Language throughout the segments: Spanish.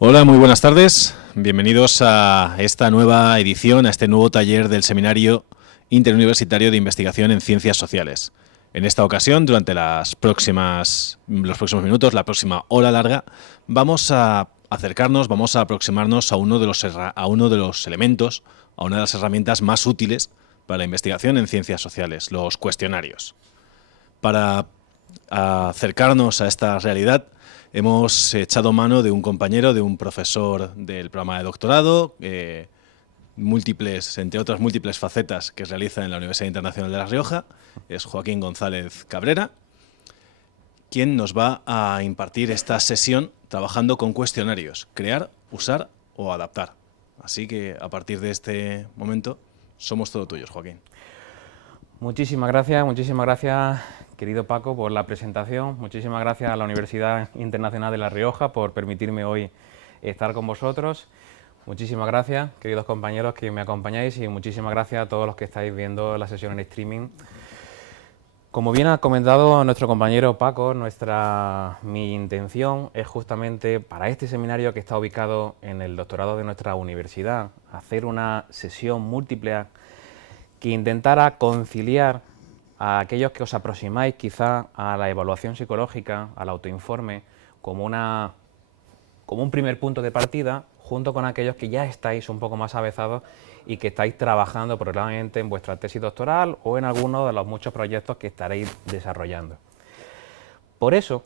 Hola, muy buenas tardes. Bienvenidos a esta nueva edición, a este nuevo taller del Seminario Interuniversitario de Investigación en Ciencias Sociales. En esta ocasión, durante los próximos minutos, la próxima hora larga, vamos a acercarnos, vamos a aproximarnos a uno de los elementos, a una de las herramientas más útiles para la investigación en ciencias sociales, los cuestionarios. Para acercarnos a esta realidad, hemos echado mano de un compañero, de un profesor del programa de doctorado, entre otras múltiples facetas que realiza en la Universidad Internacional de La Rioja, es Joaquín González Cabrera, quien nos va a impartir esta sesión trabajando con cuestionarios, crear, usar o adaptar. Así que a partir de este momento somos todo tuyos, Joaquín. Muchísimas gracias, querido Paco, por la presentación. Muchísimas gracias a la Universidad Internacional de La Rioja por permitirme hoy estar con vosotros. Muchísimas gracias, queridos compañeros que me acompañáis, y muchísimas gracias a todos los que estáis viendo la sesión en streaming. Como bien ha comentado nuestro compañero Paco, mi intención es justamente para este seminario, que está ubicado en el doctorado de nuestra universidad, hacer una sesión múltiple que intentara conciliar a aquellos que os aproximáis quizá a la evaluación psicológica, al autoinforme, como un primer punto de partida, junto con aquellos que ya estáis un poco más avezados y que estáis trabajando probablemente en vuestra tesis doctoral o en alguno de los muchos proyectos que estaréis desarrollando. Por eso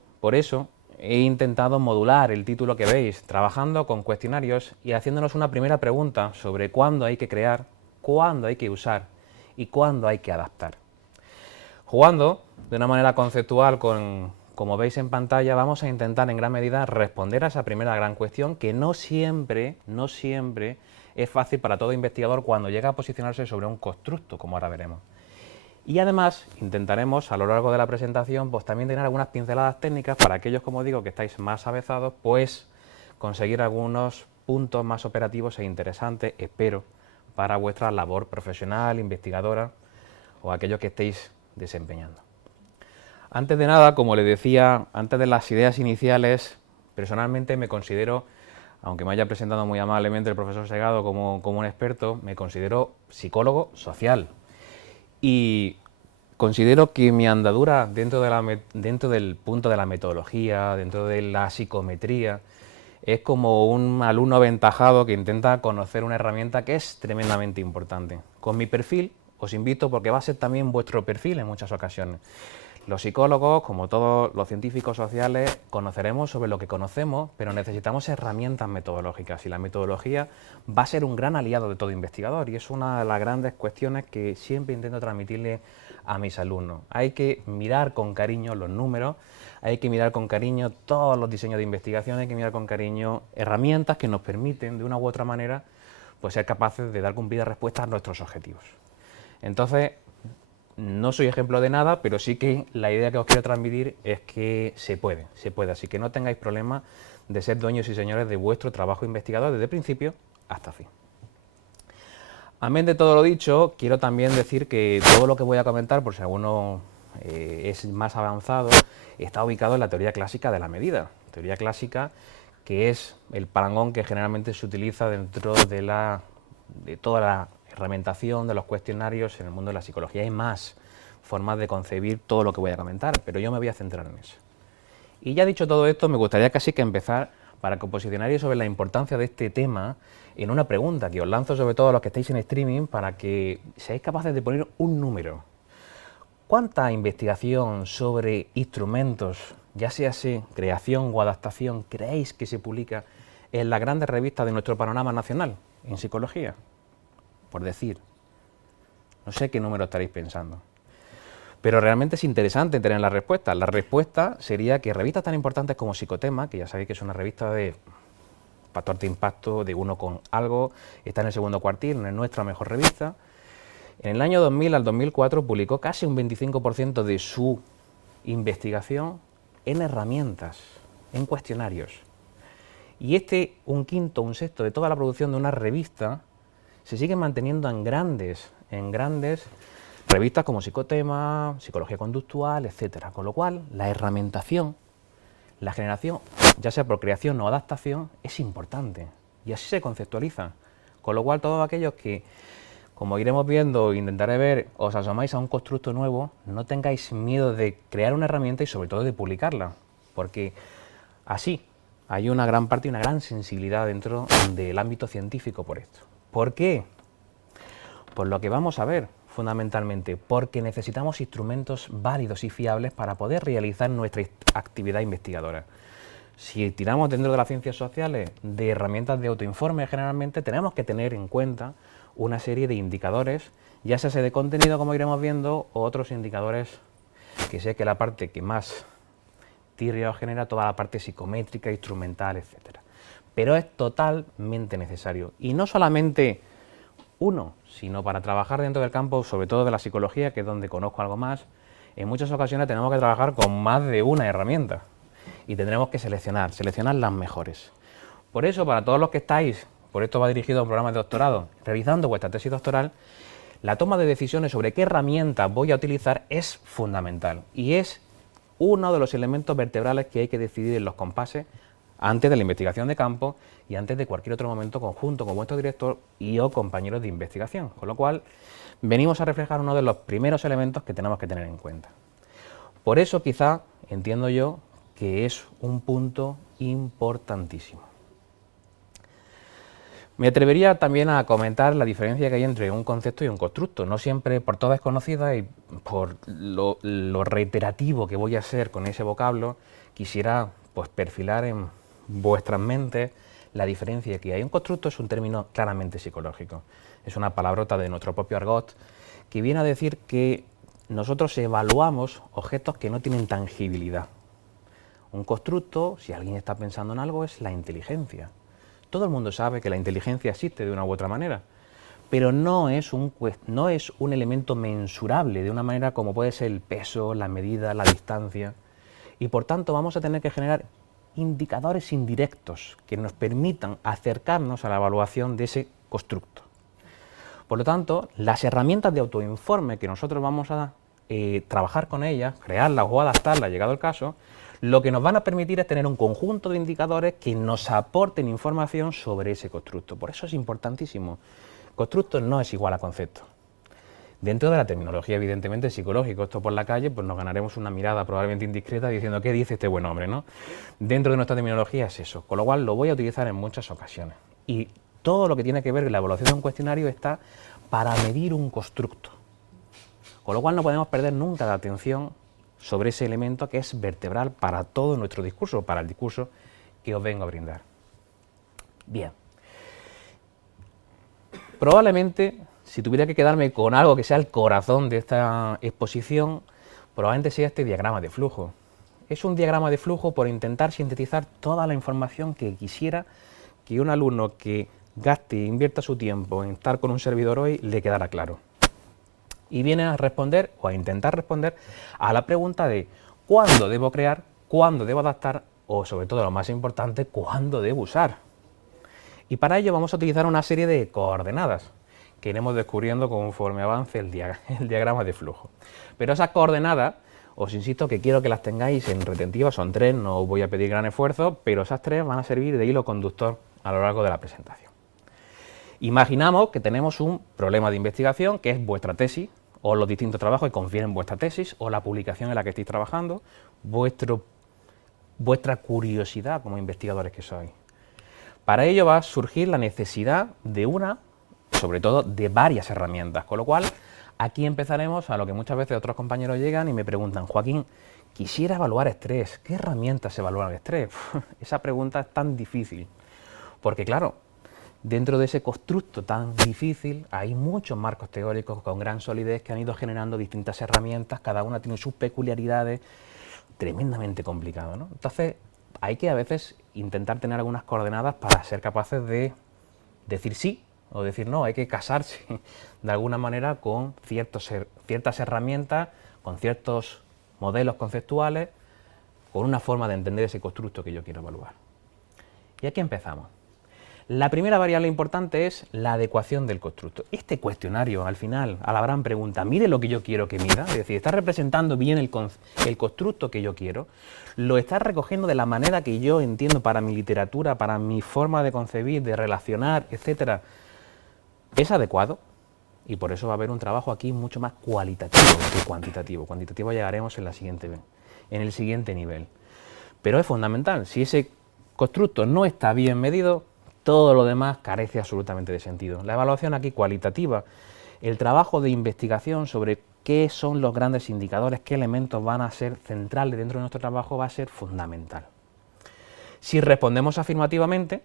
he intentado modular el título que veis, trabajando con cuestionarios y haciéndonos una primera pregunta sobre cuándo hay que crear, cuándo hay que usar y cuándo hay que adaptar. Jugando de una manera conceptual, como veis en pantalla, vamos a intentar en gran medida responder a esa primera gran cuestión, que no siempre es fácil para todo investigador cuando llega a posicionarse sobre un constructo, como ahora veremos. Y además intentaremos a lo largo de la presentación pues también tener algunas pinceladas técnicas para aquellos, como digo, que estáis más avezados, pues conseguir algunos puntos más operativos e interesantes, espero, para vuestra labor profesional, investigadora o aquellos que estéis desempeñando. Antes de nada, como les decía, antes de las ideas iniciales, personalmente me considero, aunque me haya presentado muy amablemente el profesor Segado como un experto, me considero psicólogo social. Y considero que mi andadura dentro del punto de la metodología, dentro de la psicometría, es como un alumno aventajado que intenta conocer una herramienta que es tremendamente importante. Con mi perfil os invito, porque va a ser también vuestro perfil en muchas ocasiones. Los psicólogos, como todos los científicos sociales, conoceremos sobre lo que conocemos, pero necesitamos herramientas metodológicas, y la metodología va a ser un gran aliado de todo investigador, y es una de las grandes cuestiones que siempre intento transmitirle a mis alumnos. Hay que mirar con cariño los números, hay que mirar con cariño todos los diseños de investigación, hay que mirar con cariño herramientas que nos permiten, de una u otra manera, pues ser capaces de dar cumplidas respuestas a nuestros objetivos. Entonces, no soy ejemplo de nada, pero sí que la idea que os quiero transmitir es que se puede, así que no tengáis problema de ser dueños y señores de vuestro trabajo investigador desde principio hasta fin. Amén de todo lo dicho, quiero también decir que todo lo que voy a comentar, por si alguno es más avanzado, está ubicado en la teoría clásica de la medida. Teoría clásica que es el parangón que generalmente se utiliza dentro de toda la herramientación de los cuestionarios en el mundo de la psicología. Hay más formas de concebir todo lo que voy a comentar, pero yo me voy a centrar en eso. Y ya dicho todo esto, me gustaría casi que empezar para que os posicionarais sobre la importancia de este tema en una pregunta que os lanzo sobre todo a los que estáis en streaming, para que seáis capaces de poner un número. ¿Cuánta investigación sobre instrumentos, ya sea creación o adaptación, creéis que se publica en las grandes revistas de nuestro panorama nacional en psicología? Por decir, no sé qué número estaréis pensando. Pero realmente es interesante tener la respuesta. La respuesta sería que revistas tan importantes como Psicotema, que ya sabéis que es una revista de factor de impacto de 1 con algo, está en el segundo cuartil, no es nuestra mejor revista. En el año 2000 al 2004 publicó casi un 25% de su investigación en herramientas, en cuestionarios. Y un quinto, un sexto de toda la producción de una revista se sigue manteniendo en grandes revistas como Psicotema, Psicología Conductual, etc. Con lo cual, la herramentación, la generación, ya sea por creación o adaptación, es importante y así se conceptualiza. Con lo cual, todos aquellos que, como iremos viendo, intentaré ver, os asomáis a un constructo nuevo, no tengáis miedo de crear una herramienta y sobre todo de publicarla, porque así hay una gran parte y una gran sensibilidad dentro del ámbito científico por esto. ¿Por qué? Por lo que vamos a ver, fundamentalmente, porque necesitamos instrumentos válidos y fiables para poder realizar nuestra actividad investigadora. Si tiramos dentro de las ciencias sociales de herramientas de autoinforme, generalmente tenemos que tener en cuenta una serie de indicadores, ya sea de contenido, como iremos viendo, o otros indicadores que sé que la parte que más tirria os genera, toda la parte psicométrica, instrumental, etc. Pero es totalmente necesario. Y no solamente uno, sino para trabajar dentro del campo, sobre todo de la psicología, que es donde conozco algo más, en muchas ocasiones tenemos que trabajar con más de una herramienta y tendremos que seleccionar las mejores. Por eso, para todos los que estáis, por esto va dirigido a un programa de doctorado, realizando vuestra tesis doctoral, la toma de decisiones sobre qué herramienta voy a utilizar es fundamental y es uno de los elementos vertebrales que hay que decidir en los compases antes de la investigación de campo y antes de cualquier otro momento conjunto con vuestro director y o compañeros de investigación. Con lo cual, venimos a reflejar uno de los primeros elementos que tenemos que tener en cuenta. Por eso, quizá, entiendo yo, que es un punto importantísimo. Me atrevería también a comentar la diferencia que hay entre un concepto y un constructo. No siempre, por todas conocidas y por lo reiterativo que voy a ser con ese vocablo, quisiera pues perfilar en vuestras mentes la diferencia que hay. Un constructo es un término claramente psicológico. Es una palabrota de nuestro propio argot que viene a decir que nosotros evaluamos objetos que no tienen tangibilidad. Un constructo, si alguien está pensando en algo, es la inteligencia. Todo el mundo sabe que la inteligencia existe de una u otra manera, pero no es un elemento mensurable de una manera como puede ser el peso, la medida, la distancia. Y por tanto vamos a tener que generar indicadores indirectos que nos permitan acercarnos a la evaluación de ese constructo. Por lo tanto, las herramientas de autoinforme que nosotros vamos a trabajar con ellas, crearlas o adaptarlas, llegado el caso, lo que nos van a permitir es tener un conjunto de indicadores que nos aporten información sobre ese constructo. Por eso es importantísimo. Constructo no es igual a concepto. Dentro de la terminología, evidentemente, psicológico, esto por la calle, pues nos ganaremos una mirada probablemente indiscreta diciendo ¿qué dice este buen hombre?, ¿no? Dentro de nuestra terminología es eso, con lo cual lo voy a utilizar en muchas ocasiones. Y todo lo que tiene que ver con la evaluación de un cuestionario está para medir un constructo. Con lo cual no podemos perder nunca la atención sobre ese elemento que es vertebral para todo nuestro discurso, para el discurso que os vengo a brindar. Bien. Probablemente, si tuviera que quedarme con algo que sea el corazón de esta exposición, probablemente sea este diagrama de flujo. Es un diagrama de flujo por intentar sintetizar toda la información que quisiera que un alumno que gaste e invierta su tiempo en estar con un servidor hoy le quedara claro. Y viene a responder o a intentar responder a la pregunta de cuándo debo crear, cuándo debo adaptar o, sobre todo lo más importante, cuándo debo usar. Y para ello vamos a utilizar una serie de coordenadas que iremos descubriendo conforme avance el diagrama de flujo. Pero esas coordenadas, os insisto que quiero que las tengáis en retentiva, son 3, no os voy a pedir gran esfuerzo, pero esas 3 van a servir de hilo conductor a lo largo de la presentación. Imaginamos que tenemos un problema de investigación que es vuestra tesis, o los distintos trabajos que confieren en vuestra tesis, o la publicación en la que estéis trabajando, vuestra curiosidad como investigadores que sois. Para ello va a surgir la necesidad de una, sobre todo de varias herramientas, con lo cual aquí empezaremos a lo que muchas veces otros compañeros llegan y me preguntan, Joaquín, quisiera evaluar estrés, ¿qué herramientas evalúan el estrés? Esa pregunta es tan difícil, porque claro, dentro de ese constructo tan difícil hay muchos marcos teóricos con gran solidez que han ido generando distintas herramientas, cada una tiene sus peculiaridades, tremendamente complicado, ¿no? Entonces hay que a veces intentar tener algunas coordenadas para ser capaces de decir sí o decir no, hay que casarse de alguna manera con ciertas herramientas, con ciertos modelos conceptuales, con una forma de entender ese constructo que yo quiero evaluar. Y aquí empezamos. La primera variable importante es la adecuación del constructo. Este cuestionario, al final, a la gran pregunta, ¿mide lo que yo quiero que mida? Es decir, ¿está representando bien el constructo que yo quiero? ¿Lo está recogiendo de la manera que yo entiendo para mi literatura, para mi forma de concebir, de relacionar, etcétera? ¿Es adecuado? Y por eso va a haber un trabajo aquí mucho más cualitativo que cuantitativo. Cuantitativo llegaremos en el siguiente nivel. Pero es fundamental, si ese constructo no está bien medido, todo lo demás carece absolutamente de sentido. La evaluación aquí cualitativa, el trabajo de investigación sobre qué son los grandes indicadores, qué elementos van a ser centrales dentro de nuestro trabajo, va a ser fundamental. Si respondemos afirmativamente,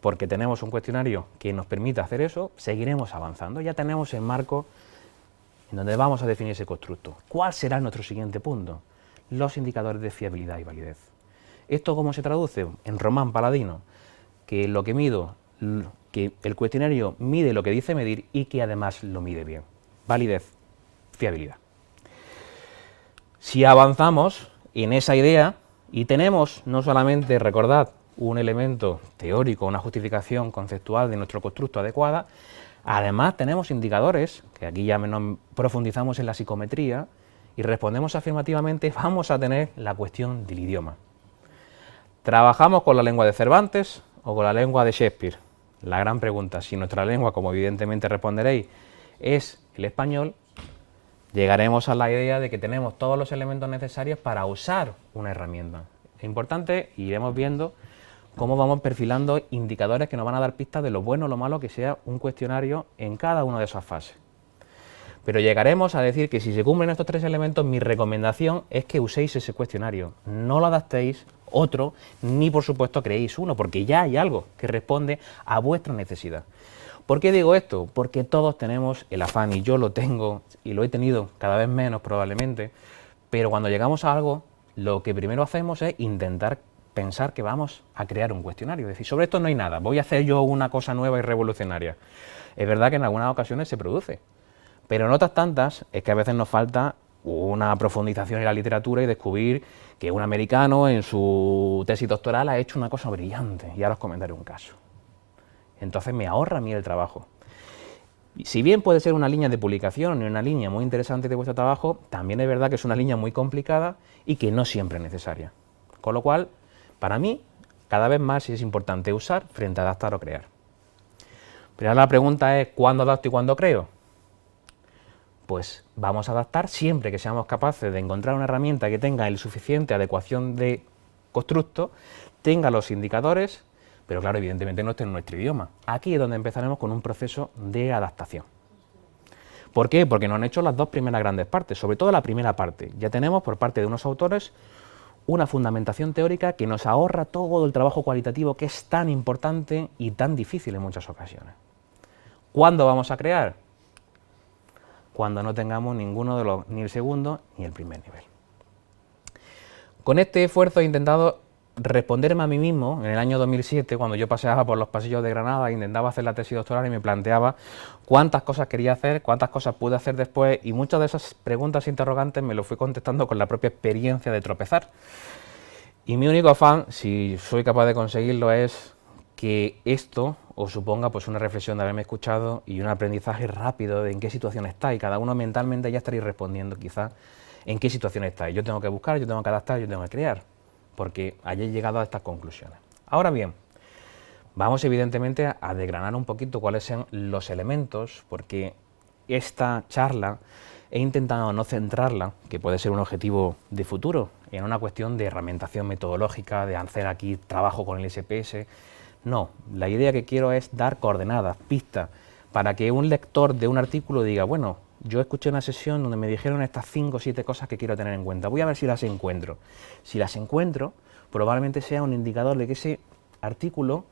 porque tenemos un cuestionario que nos permite hacer eso, seguiremos avanzando. Ya tenemos el marco en donde vamos a definir ese constructo. ¿Cuál será nuestro siguiente punto? Los indicadores de fiabilidad y validez. ¿Esto cómo se traduce? En Román Paladino, que lo que mido, que el cuestionario mide lo que dice medir y que además lo mide bien. Validez, fiabilidad. Si avanzamos en esa idea y tenemos no solamente, recordad, un elemento teórico, una justificación conceptual de nuestro constructo adecuada, además tenemos indicadores, que aquí ya profundizamos en la psicometría, y respondemos afirmativamente, vamos a tener la cuestión del idioma. ¿Trabajamos con la lengua de Cervantes o con la lengua de Shakespeare? La gran pregunta, si nuestra lengua, como evidentemente responderéis, es el español, llegaremos a la idea de que tenemos todos los elementos necesarios para usar una herramienta. Es importante, iremos viendo cómo vamos perfilando indicadores que nos van a dar pistas de lo bueno o lo malo que sea un cuestionario en cada una de esas fases. Pero llegaremos a decir que si se cumplen estos tres elementos, mi recomendación es que uséis ese cuestionario, no lo adaptéis otro, ni por supuesto creéis uno, porque ya hay algo que responde a vuestra necesidad. ¿Por qué digo esto? Porque todos tenemos el afán, y yo lo tengo, y lo he tenido cada vez menos probablemente, pero cuando llegamos a algo, lo que primero hacemos es intentar pensar que vamos a crear un cuestionario, es decir, sobre esto no hay nada, voy a hacer yo una cosa nueva y revolucionaria. Es verdad que en algunas ocasiones se produce, pero en otras tantas es que a veces nos falta una profundización en la literatura y descubrir que un americano en su tesis doctoral ha hecho una cosa brillante, y ahora os comentaré un caso. Entonces me ahorra a mí el trabajo. Si bien puede ser una línea de publicación y una línea muy interesante de vuestro trabajo, también es verdad que es una línea muy complicada y que no siempre es necesaria. Con lo cual, para mí, cada vez más es importante usar frente a adaptar o crear. Pero ahora la pregunta es, ¿cuándo adapto y cuándo creo? Pues vamos a adaptar siempre que seamos capaces de encontrar una herramienta que tenga el suficiente adecuación de constructo, tenga los indicadores, pero claro, evidentemente no esté en nuestro idioma. Aquí es donde empezaremos con un proceso de adaptación. ¿Por qué? Porque nos han hecho las dos primeras grandes partes, sobre todo la primera parte. Ya tenemos por parte de unos autores una fundamentación teórica que nos ahorra todo el trabajo cualitativo que es tan importante y tan difícil en muchas ocasiones. ¿Cuándo vamos a crear? Cuando no tengamos ninguno de los, ni el segundo ni el primer nivel. Con este esfuerzo he intentado responderme a mí mismo en el año 2007, cuando yo paseaba por los pasillos de Granada, intentaba hacer la tesis doctoral y me planteaba cuántas cosas quería hacer, cuántas cosas pude hacer después, y muchas de esas preguntas interrogantes me lo fui contestando con la propia experiencia de tropezar. Y mi único afán, si soy capaz de conseguirlo, es que esto os suponga pues una reflexión de haberme escuchado y un aprendizaje rápido de en qué situación estáis. Cada uno mentalmente ya estaréis respondiendo quizás en qué situación estáis. Yo tengo que buscar, yo tengo que adaptar, yo tengo que crear, porque hayáis llegado a estas conclusiones. Ahora bien, vamos evidentemente a desgranar un poquito cuáles son los elementos, porque esta charla he intentado no centrarla, que puede ser un objetivo de futuro, en una cuestión de herramientación metodológica, de hacer aquí trabajo con el SPS. No, la idea que quiero es dar coordenadas, pistas, para que un lector de un artículo diga, bueno, yo escuché una sesión donde me dijeron estas 5 o 7 cosas que quiero tener en cuenta, voy a ver si las encuentro. Si las encuentro, probablemente sea un indicador de que ese artículo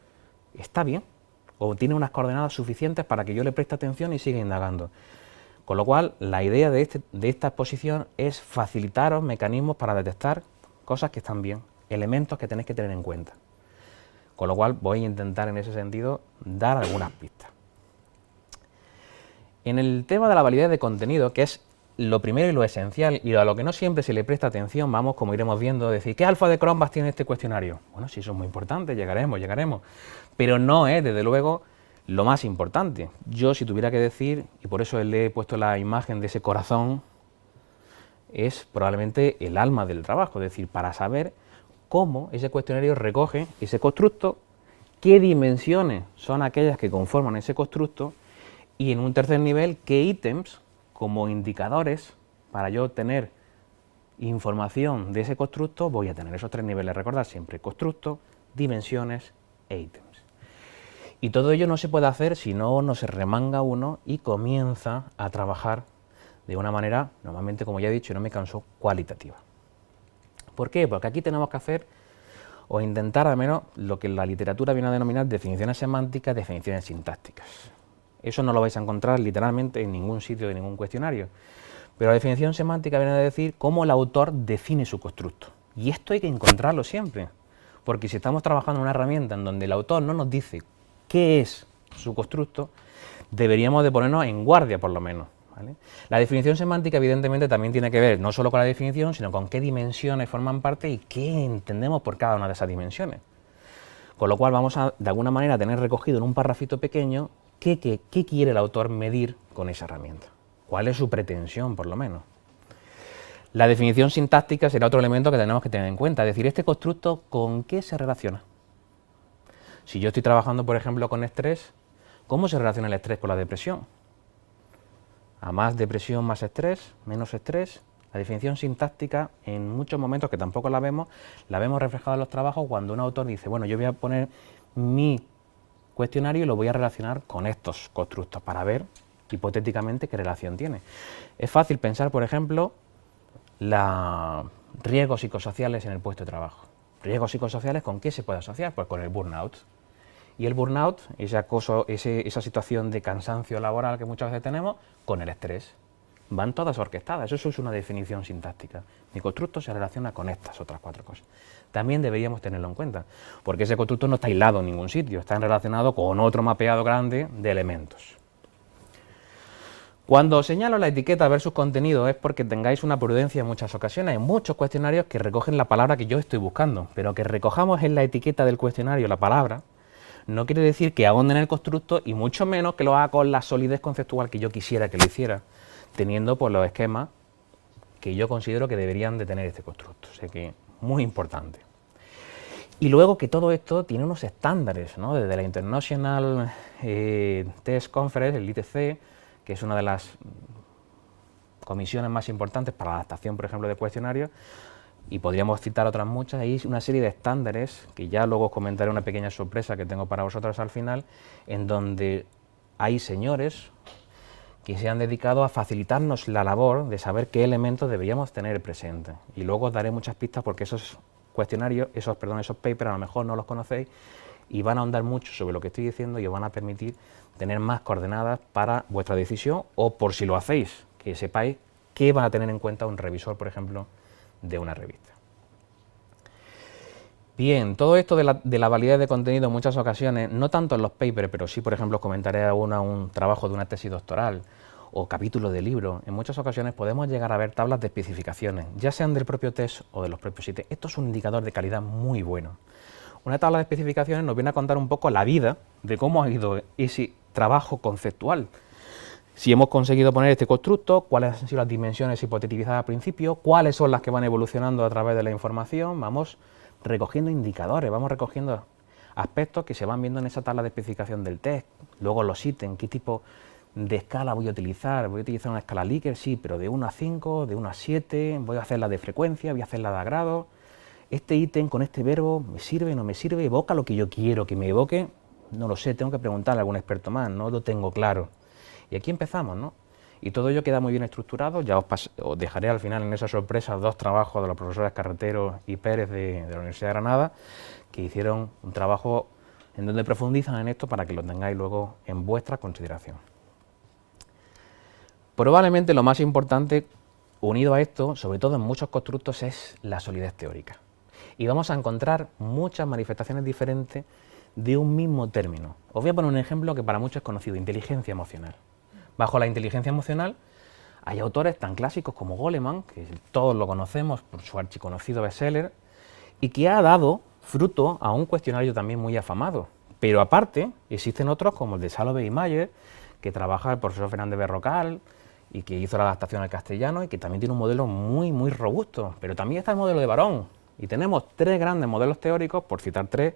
está bien, o tiene unas coordenadas suficientes para que yo le preste atención y siga indagando. Con lo cual, la idea de esta exposición es facilitaros mecanismos para detectar cosas que están bien, elementos que tenéis que tener en cuenta. Con lo cual voy a intentar en ese sentido dar algunas pistas. En el tema de la validez de contenido, que es lo primero y lo esencial, y a lo que no siempre se le presta atención, vamos, como iremos viendo, decir, ¿qué alfa de Cronbach tiene este cuestionario? Bueno, sí, eso es muy importante, llegaremos, pero no es, desde luego, lo más importante. Yo, si tuviera que decir, y por eso le he puesto la imagen de ese corazón, es probablemente el alma del trabajo, es decir, para saber cómo ese cuestionario recoge ese constructo, qué dimensiones son aquellas que conforman ese constructo, y en un tercer nivel, qué ítems, como indicadores, para yo obtener información de ese constructo, voy a tener esos tres niveles. Recordad siempre, constructo, dimensiones e ítems. Y todo ello no se puede hacer si no se remanga uno y comienza a trabajar de una manera, normalmente, como ya he dicho, y no me canso, cualitativa. ¿Por qué? Porque aquí tenemos que hacer o intentar al menos lo que la literatura viene a denominar definiciones semánticas, definiciones sintácticas. Eso no lo vais a encontrar literalmente en ningún sitio de ningún cuestionario. Pero la definición semántica viene a decir cómo el autor define su constructo. Y esto hay que encontrarlo siempre, porque si estamos trabajando en una herramienta en donde el autor no nos dice qué es su constructo, deberíamos de ponernos en guardia por lo menos, ¿vale? La definición semántica evidentemente también tiene que ver no solo con la definición, sino con qué dimensiones forman parte y qué entendemos por cada una de esas dimensiones. Con lo cual vamos a, de alguna manera, tener recogido en un parrafito pequeño qué quiere el autor medir con esa herramienta. ¿Cuál es su pretensión, por lo menos? La definición sintáctica será otro elemento que tenemos que tener en cuenta, es decir, este constructo, ¿con qué se relaciona? Si yo estoy trabajando, por ejemplo, con estrés, ¿cómo se relaciona el estrés con la depresión? A más depresión, más estrés, menos estrés. La definición sintáctica, en muchos momentos que tampoco la vemos reflejada en los trabajos cuando un autor dice, bueno, yo voy a poner mi cuestionario y lo voy a relacionar con estos constructos para ver hipotéticamente qué relación tiene. Es fácil pensar, por ejemplo, los riesgos psicosociales en el puesto de trabajo. ¿Riesgos psicosociales con qué se puede asociar? Pues con el burnout. Y el burnout, ese acoso, esa situación de cansancio laboral que muchas veces tenemos, con el estrés. Van todas orquestadas, eso es una definición sintáctica. Mi constructo se relaciona con estas otras cuatro cosas. También deberíamos tenerlo en cuenta, porque ese constructo no está aislado en ningún sitio, está relacionado con otro mapeado grande de elementos. Cuando señalo la etiqueta versus contenido es porque tengáis una prudencia en muchas ocasiones. Hay muchos cuestionarios que recogen la palabra que yo estoy buscando, pero que recojamos en la etiqueta del cuestionario la palabra, no quiere decir que ahonden el constructo y mucho menos que lo haga con la solidez conceptual que yo quisiera que lo hiciera, teniendo pues, los esquemas que yo considero que deberían de tener este constructo. O sea que, muy importante. Y luego que todo esto tiene unos estándares, ¿no? Desde la International Test Conference, el ITC, que es una de las comisiones más importantes para la adaptación, por ejemplo, de cuestionarios, y podríamos citar otras muchas, hay una serie de estándares, que ya luego os comentaré una pequeña sorpresa que tengo para vosotros al final, en donde hay señores que se han dedicado a facilitarnos la labor de saber qué elementos deberíamos tener presentes. Y luego os daré muchas pistas porque esos cuestionarios, esos papers a lo mejor no los conocéis y van a ahondar mucho sobre lo que estoy diciendo y os van a permitir tener más coordenadas para vuestra decisión o por si lo hacéis, que sepáis qué van a tener en cuenta un revisor, por ejemplo, de una revista. Bien, todo esto de la validez de contenido en muchas ocasiones, no tanto en los papers, pero sí, por ejemplo, os comentaré un trabajo de una tesis doctoral o capítulo de libro, en muchas ocasiones podemos llegar a ver tablas de especificaciones, ya sean del propio test o de los propios sitios. Esto es un indicador de calidad muy bueno. Una tabla de especificaciones nos viene a contar un poco la vida de cómo ha ido ese trabajo conceptual. Si hemos conseguido poner este constructo, cuáles han sido las dimensiones hipotetizadas al principio, cuáles son las que van evolucionando a través de la información, vamos recogiendo indicadores, vamos recogiendo aspectos que se van viendo en esa tabla de especificación del test, luego los ítems, qué tipo de escala voy a utilizar una escala Likert, sí, pero de 1 a 5, de 1 a 7, voy a hacerla de frecuencia, voy a hacerla de grado, este ítem con este verbo, ¿me sirve, no me sirve? ¿Evoca lo que yo quiero que me evoque? No lo sé, tengo que preguntarle a algún experto más, no lo tengo claro. Y aquí empezamos, ¿no? Y todo ello queda muy bien estructurado, ya os dejaré al final en esa sorpresa 2 trabajos de los profesores Carretero y Pérez de la Universidad de Granada, que hicieron un trabajo en donde profundizan en esto para que lo tengáis luego en vuestra consideración. Probablemente lo más importante, unido a esto, sobre todo en muchos constructos, es la solidez teórica. Y vamos a encontrar muchas manifestaciones diferentes de un mismo término. Os voy a poner un ejemplo que para muchos es conocido, inteligencia emocional. Bajo la inteligencia emocional Hay autores tan clásicos como Goleman, que todos lo conocemos por su archiconocido bestseller, y que ha dado fruto a un cuestionario también muy afamado. Pero aparte, existen otros como el de Salovey y Mayer, que trabaja el profesor Fernández Berrocal, y que hizo la adaptación al castellano, y que también tiene un modelo muy robusto. Pero también está el modelo de Barón, y tenemos 3 grandes modelos teóricos, por citar 3,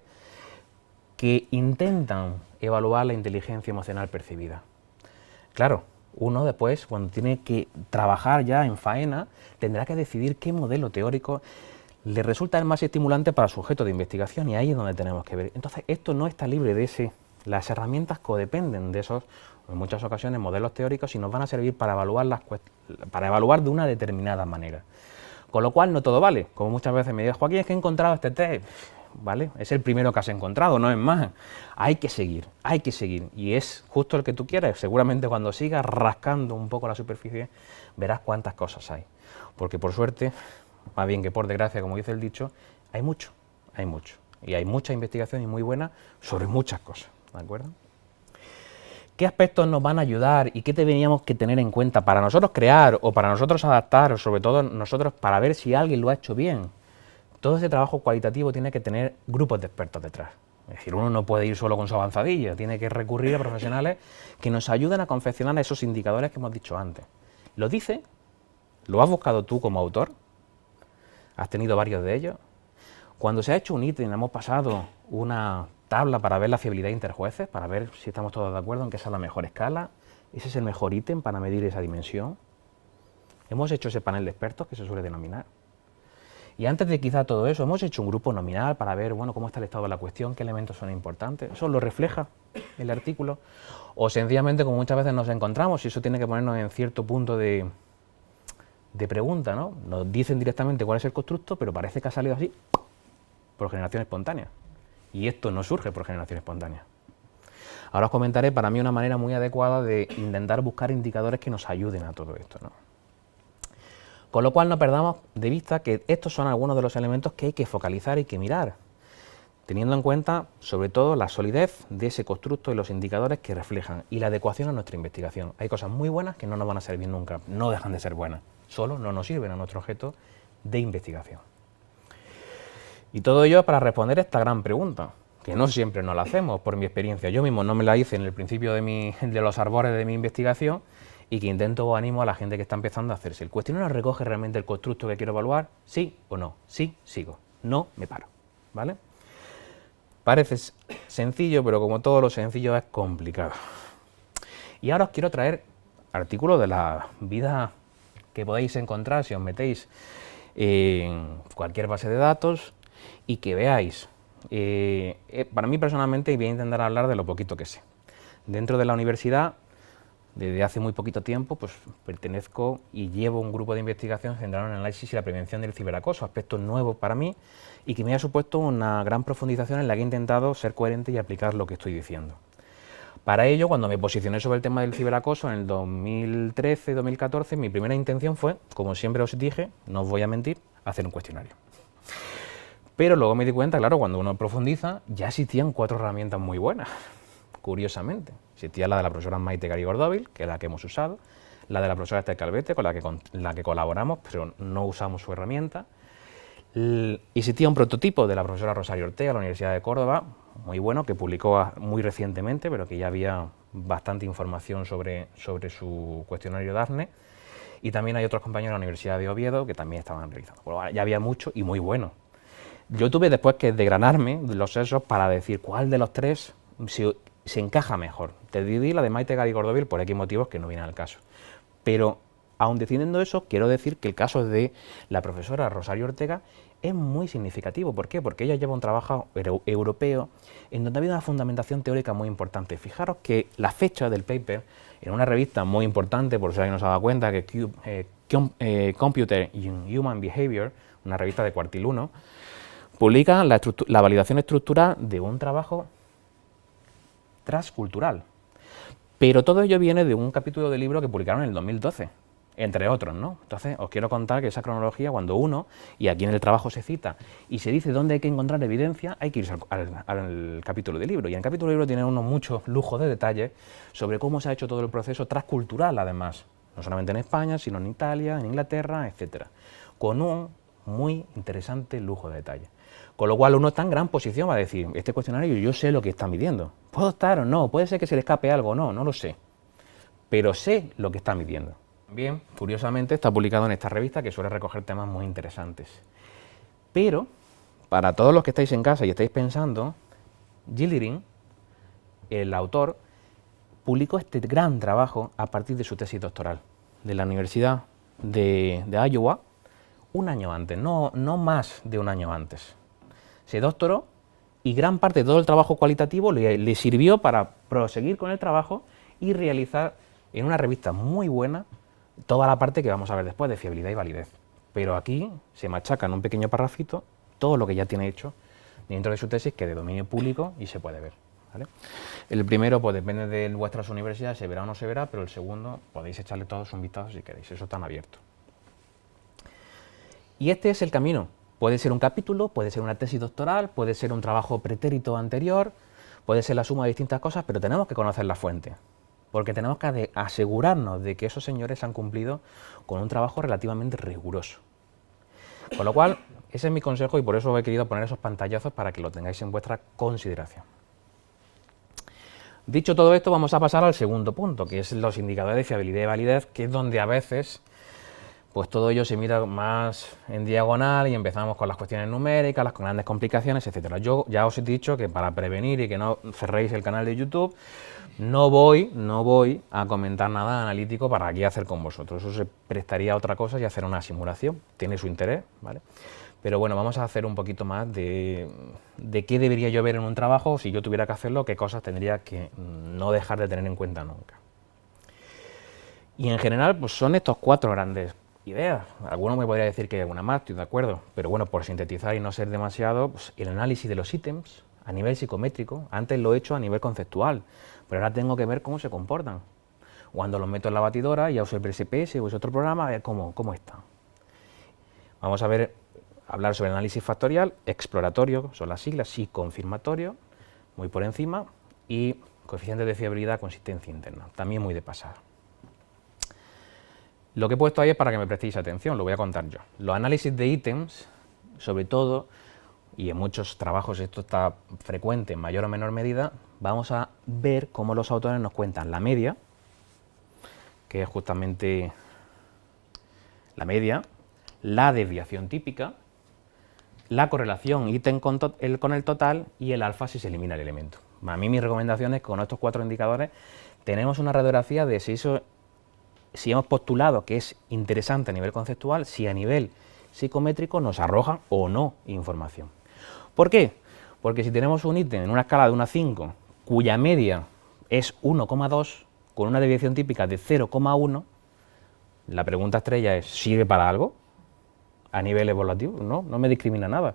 que intentan evaluar la inteligencia emocional percibida. Claro, uno después, cuando tiene que trabajar ya en faena, tendrá que decidir qué modelo teórico le resulta el más estimulante para su objeto de investigación, y ahí es donde tenemos que ver. Entonces, esto no está libre de ese. Las herramientas codependen de esos, en muchas ocasiones, modelos teóricos y nos van a servir para evaluar de una determinada manera. Con lo cual, no todo vale. Como muchas veces me dice, Joaquín, es que he encontrado este test. ¿Vale? Es el primero que has encontrado, no es más. Hay que seguir, y es justo el que tú quieres. Seguramente cuando sigas rascando un poco la superficie, verás cuántas cosas hay. Porque por suerte, más bien que por desgracia, como dice el dicho, hay mucho. Y hay mucha investigación y muy buena sobre muchas cosas, ¿de acuerdo? ¿Qué aspectos nos van a ayudar y qué deberíamos que tener en cuenta para nosotros crear o para nosotros adaptar, o sobre todo nosotros para ver si alguien lo ha hecho bien? Todo ese trabajo cualitativo tiene que tener grupos de expertos detrás. Es decir, uno no puede ir solo con su avanzadilla, tiene que recurrir a profesionales que nos ayuden a confeccionar esos indicadores que hemos dicho antes. ¿Lo dice? ¿Lo has buscado tú como autor? ¿Has tenido varios de ellos? Cuando se ha hecho un ítem, hemos pasado una tabla para ver la fiabilidad de interjueces, para ver si estamos todos de acuerdo en que esa es la mejor escala, ese es el mejor ítem para medir esa dimensión. Hemos hecho ese panel de expertos que se suele denominar. Y antes de quizá todo eso, hemos hecho un grupo nominal para ver, bueno, cómo está el estado de la cuestión, qué elementos son importantes. ¿Eso lo refleja el artículo? O sencillamente, como muchas veces nos encontramos, y eso tiene que ponernos en cierto punto de pregunta, ¿no? Nos dicen directamente cuál es el constructo, pero parece que ha salido así, por generación espontánea. Y esto no surge por generación espontánea. Ahora os comentaré, para mí, una manera muy adecuada de intentar buscar indicadores que nos ayuden a todo esto, ¿no? Con lo cual no perdamos de vista que estos son algunos de los elementos que hay que focalizar y que mirar, teniendo en cuenta sobre todo la solidez de ese constructo y los indicadores que reflejan y la adecuación a nuestra investigación. Hay cosas muy buenas que no nos van a servir nunca, no dejan de ser buenas, solo no nos sirven a nuestro objeto de investigación. Y todo ello para responder esta gran pregunta, que no siempre nos la hacemos, por mi experiencia. Yo mismo no me la hice en el principio de los arbores de mi investigación, y que intento o animo a la gente que está empezando a hacerse. ¿El cuestionario recoge realmente el constructo que quiero evaluar? ¿Sí o no? Sí, sigo. No, me paro. ¿Vale? Parece sencillo, pero como todo lo sencillo es complicado. Y ahora os quiero traer artículos de la vida que podéis encontrar si os metéis en cualquier base de datos y que veáis. Para mí personalmente, voy a intentar hablar de lo poquito que sé. Dentro de la universidad, desde hace muy poquito tiempo, pues pertenezco y llevo un grupo de investigación centrado en el análisis y la prevención del ciberacoso, aspecto nuevo para mí y que me ha supuesto una gran profundización en la que he intentado ser coherente y aplicar lo que estoy diciendo. Para ello, cuando me posicioné sobre el tema del ciberacoso en el 2013-2014, mi primera intención fue, como siempre os dije, no os voy a mentir, hacer un cuestionario. Pero luego me di cuenta, claro, cuando uno profundiza, ya existían 4 herramientas muy buenas, curiosamente. Existía la de la profesora Maite Garigordóvil, que es la que hemos usado, la de la profesora Esther Calvete, con la que colaboramos, pero no usamos su herramienta. Existía un prototipo de la profesora Rosario Ortega, de la Universidad de Córdoba, muy bueno, que publicó muy recientemente, pero que ya había bastante información sobre su cuestionario Daphne. Y también hay otros compañeros de la Universidad de Oviedo que también estaban realizando. Bueno, ya había mucho y muy bueno. Yo tuve después que desgranarme los sesos para decir cuál de los 3 se encaja mejor. Te di la de Maite Garigordóvil por X motivos que no vienen al caso. Pero, aun decidiendo eso, quiero decir que el caso de la profesora Rosario Ortega es muy significativo. ¿Por qué? Porque ella lleva un trabajo europeo en donde ha habido una fundamentación teórica muy importante. Fijaros que la fecha del paper, en una revista muy importante, por si alguien no se ha dado cuenta, que Computer in Human Behavior, una revista de Cuartil 1, publica la validación estructural de un trabajo transcultural. Pero todo ello viene de un capítulo del libro que publicaron en el 2012, entre otros, ¿no? Entonces, os quiero contar que esa cronología, cuando uno, y aquí en el trabajo se cita, y se dice dónde hay que encontrar evidencia, hay que irse al capítulo del libro. Y en el capítulo del libro tiene uno mucho lujo de detalles sobre cómo se ha hecho todo el proceso transcultural, además, no solamente en España, sino en Italia, en Inglaterra, etcétera, con un muy interesante lujo de detalle. Con lo cual uno está en gran posición a decir, este cuestionario yo sé lo que está midiendo. ¿Puedo estar o no? Puede ser que se le escape algo o no, no lo sé. Pero sé lo que está midiendo. Bien, curiosamente está publicado en esta revista que suele recoger temas muy interesantes. Pero, para todos los que estáis en casa y estáis pensando, Gilliring, el autor, publicó este gran trabajo a partir de su tesis doctoral de la Universidad de Iowa un año antes, no más de un año antes. Se doctoró y gran parte de todo el trabajo cualitativo le sirvió para proseguir con el trabajo y realizar en una revista muy buena toda la parte que vamos a ver después de fiabilidad y validez. Pero aquí se machaca en un pequeño parrafito todo lo que ya tiene hecho dentro de su tesis, que es de dominio público y se puede ver, ¿vale? El primero, pues depende de vuestras universidades, se verá o no se verá, pero el segundo podéis echarle todos un vistazo si queréis, eso está abierto. Y este es el camino. Puede ser un capítulo, puede ser una tesis doctoral, puede ser un trabajo pretérito anterior, puede ser la suma de distintas cosas, pero tenemos que conocer la fuente, porque tenemos que asegurarnos de que esos señores han cumplido con un trabajo relativamente riguroso. Con lo cual, ese es mi consejo y por eso he querido poner esos pantallazos para que lo tengáis en vuestra consideración. Dicho todo esto, vamos a pasar al segundo punto, que es los indicadores de fiabilidad y validez, que es donde a veces pues todo ello se mira más en diagonal y empezamos con las cuestiones numéricas, las grandes complicaciones, etcétera. Yo ya os he dicho que para prevenir y que no cerréis el canal de YouTube, no voy a comentar nada analítico para aquí hacer con vosotros. Eso se prestaría a otra cosa y hacer una simulación. Tiene su interés, ¿vale? Pero bueno, vamos a hacer un poquito más de qué debería yo ver en un trabajo, si yo tuviera que hacerlo, qué cosas tendría que no dejar de tener en cuenta nunca. Y en general, pues son estos 4 grandes ideas. Alguno me podría decir que hay una más, estoy de acuerdo, pero bueno, por sintetizar y no ser demasiado, pues el análisis de los ítems a nivel psicométrico, antes lo he hecho a nivel conceptual, pero ahora tengo que ver cómo se comportan. Cuando los meto en la batidora, ya uso el SPS o es otro programa, a ver cómo están. Vamos a hablar sobre análisis factorial, exploratorio, son las siglas, y confirmatorio, muy por encima, y coeficientes de fiabilidad, consistencia interna, también muy de pasada. Lo que he puesto ahí es para que me prestéis atención, lo voy a contar yo. Los análisis de ítems, sobre todo, y en muchos trabajos esto está frecuente en mayor o menor medida, vamos a ver cómo los autores nos cuentan la media, que es justamente la media, la desviación típica, la correlación ítem con el total y el alfa si se elimina el elemento. A mí mi recomendación es que con estos 4 indicadores tenemos una radiografía de si hemos postulado que es interesante a nivel conceptual, si a nivel psicométrico nos arrojan o no información. ¿Por qué? Porque si tenemos un ítem en una escala de 1 a 5, cuya media es 1,2, con una desviación típica de 0,1, la pregunta estrella es, ¿sirve para algo a nivel evaluativo? No me discrimina nada.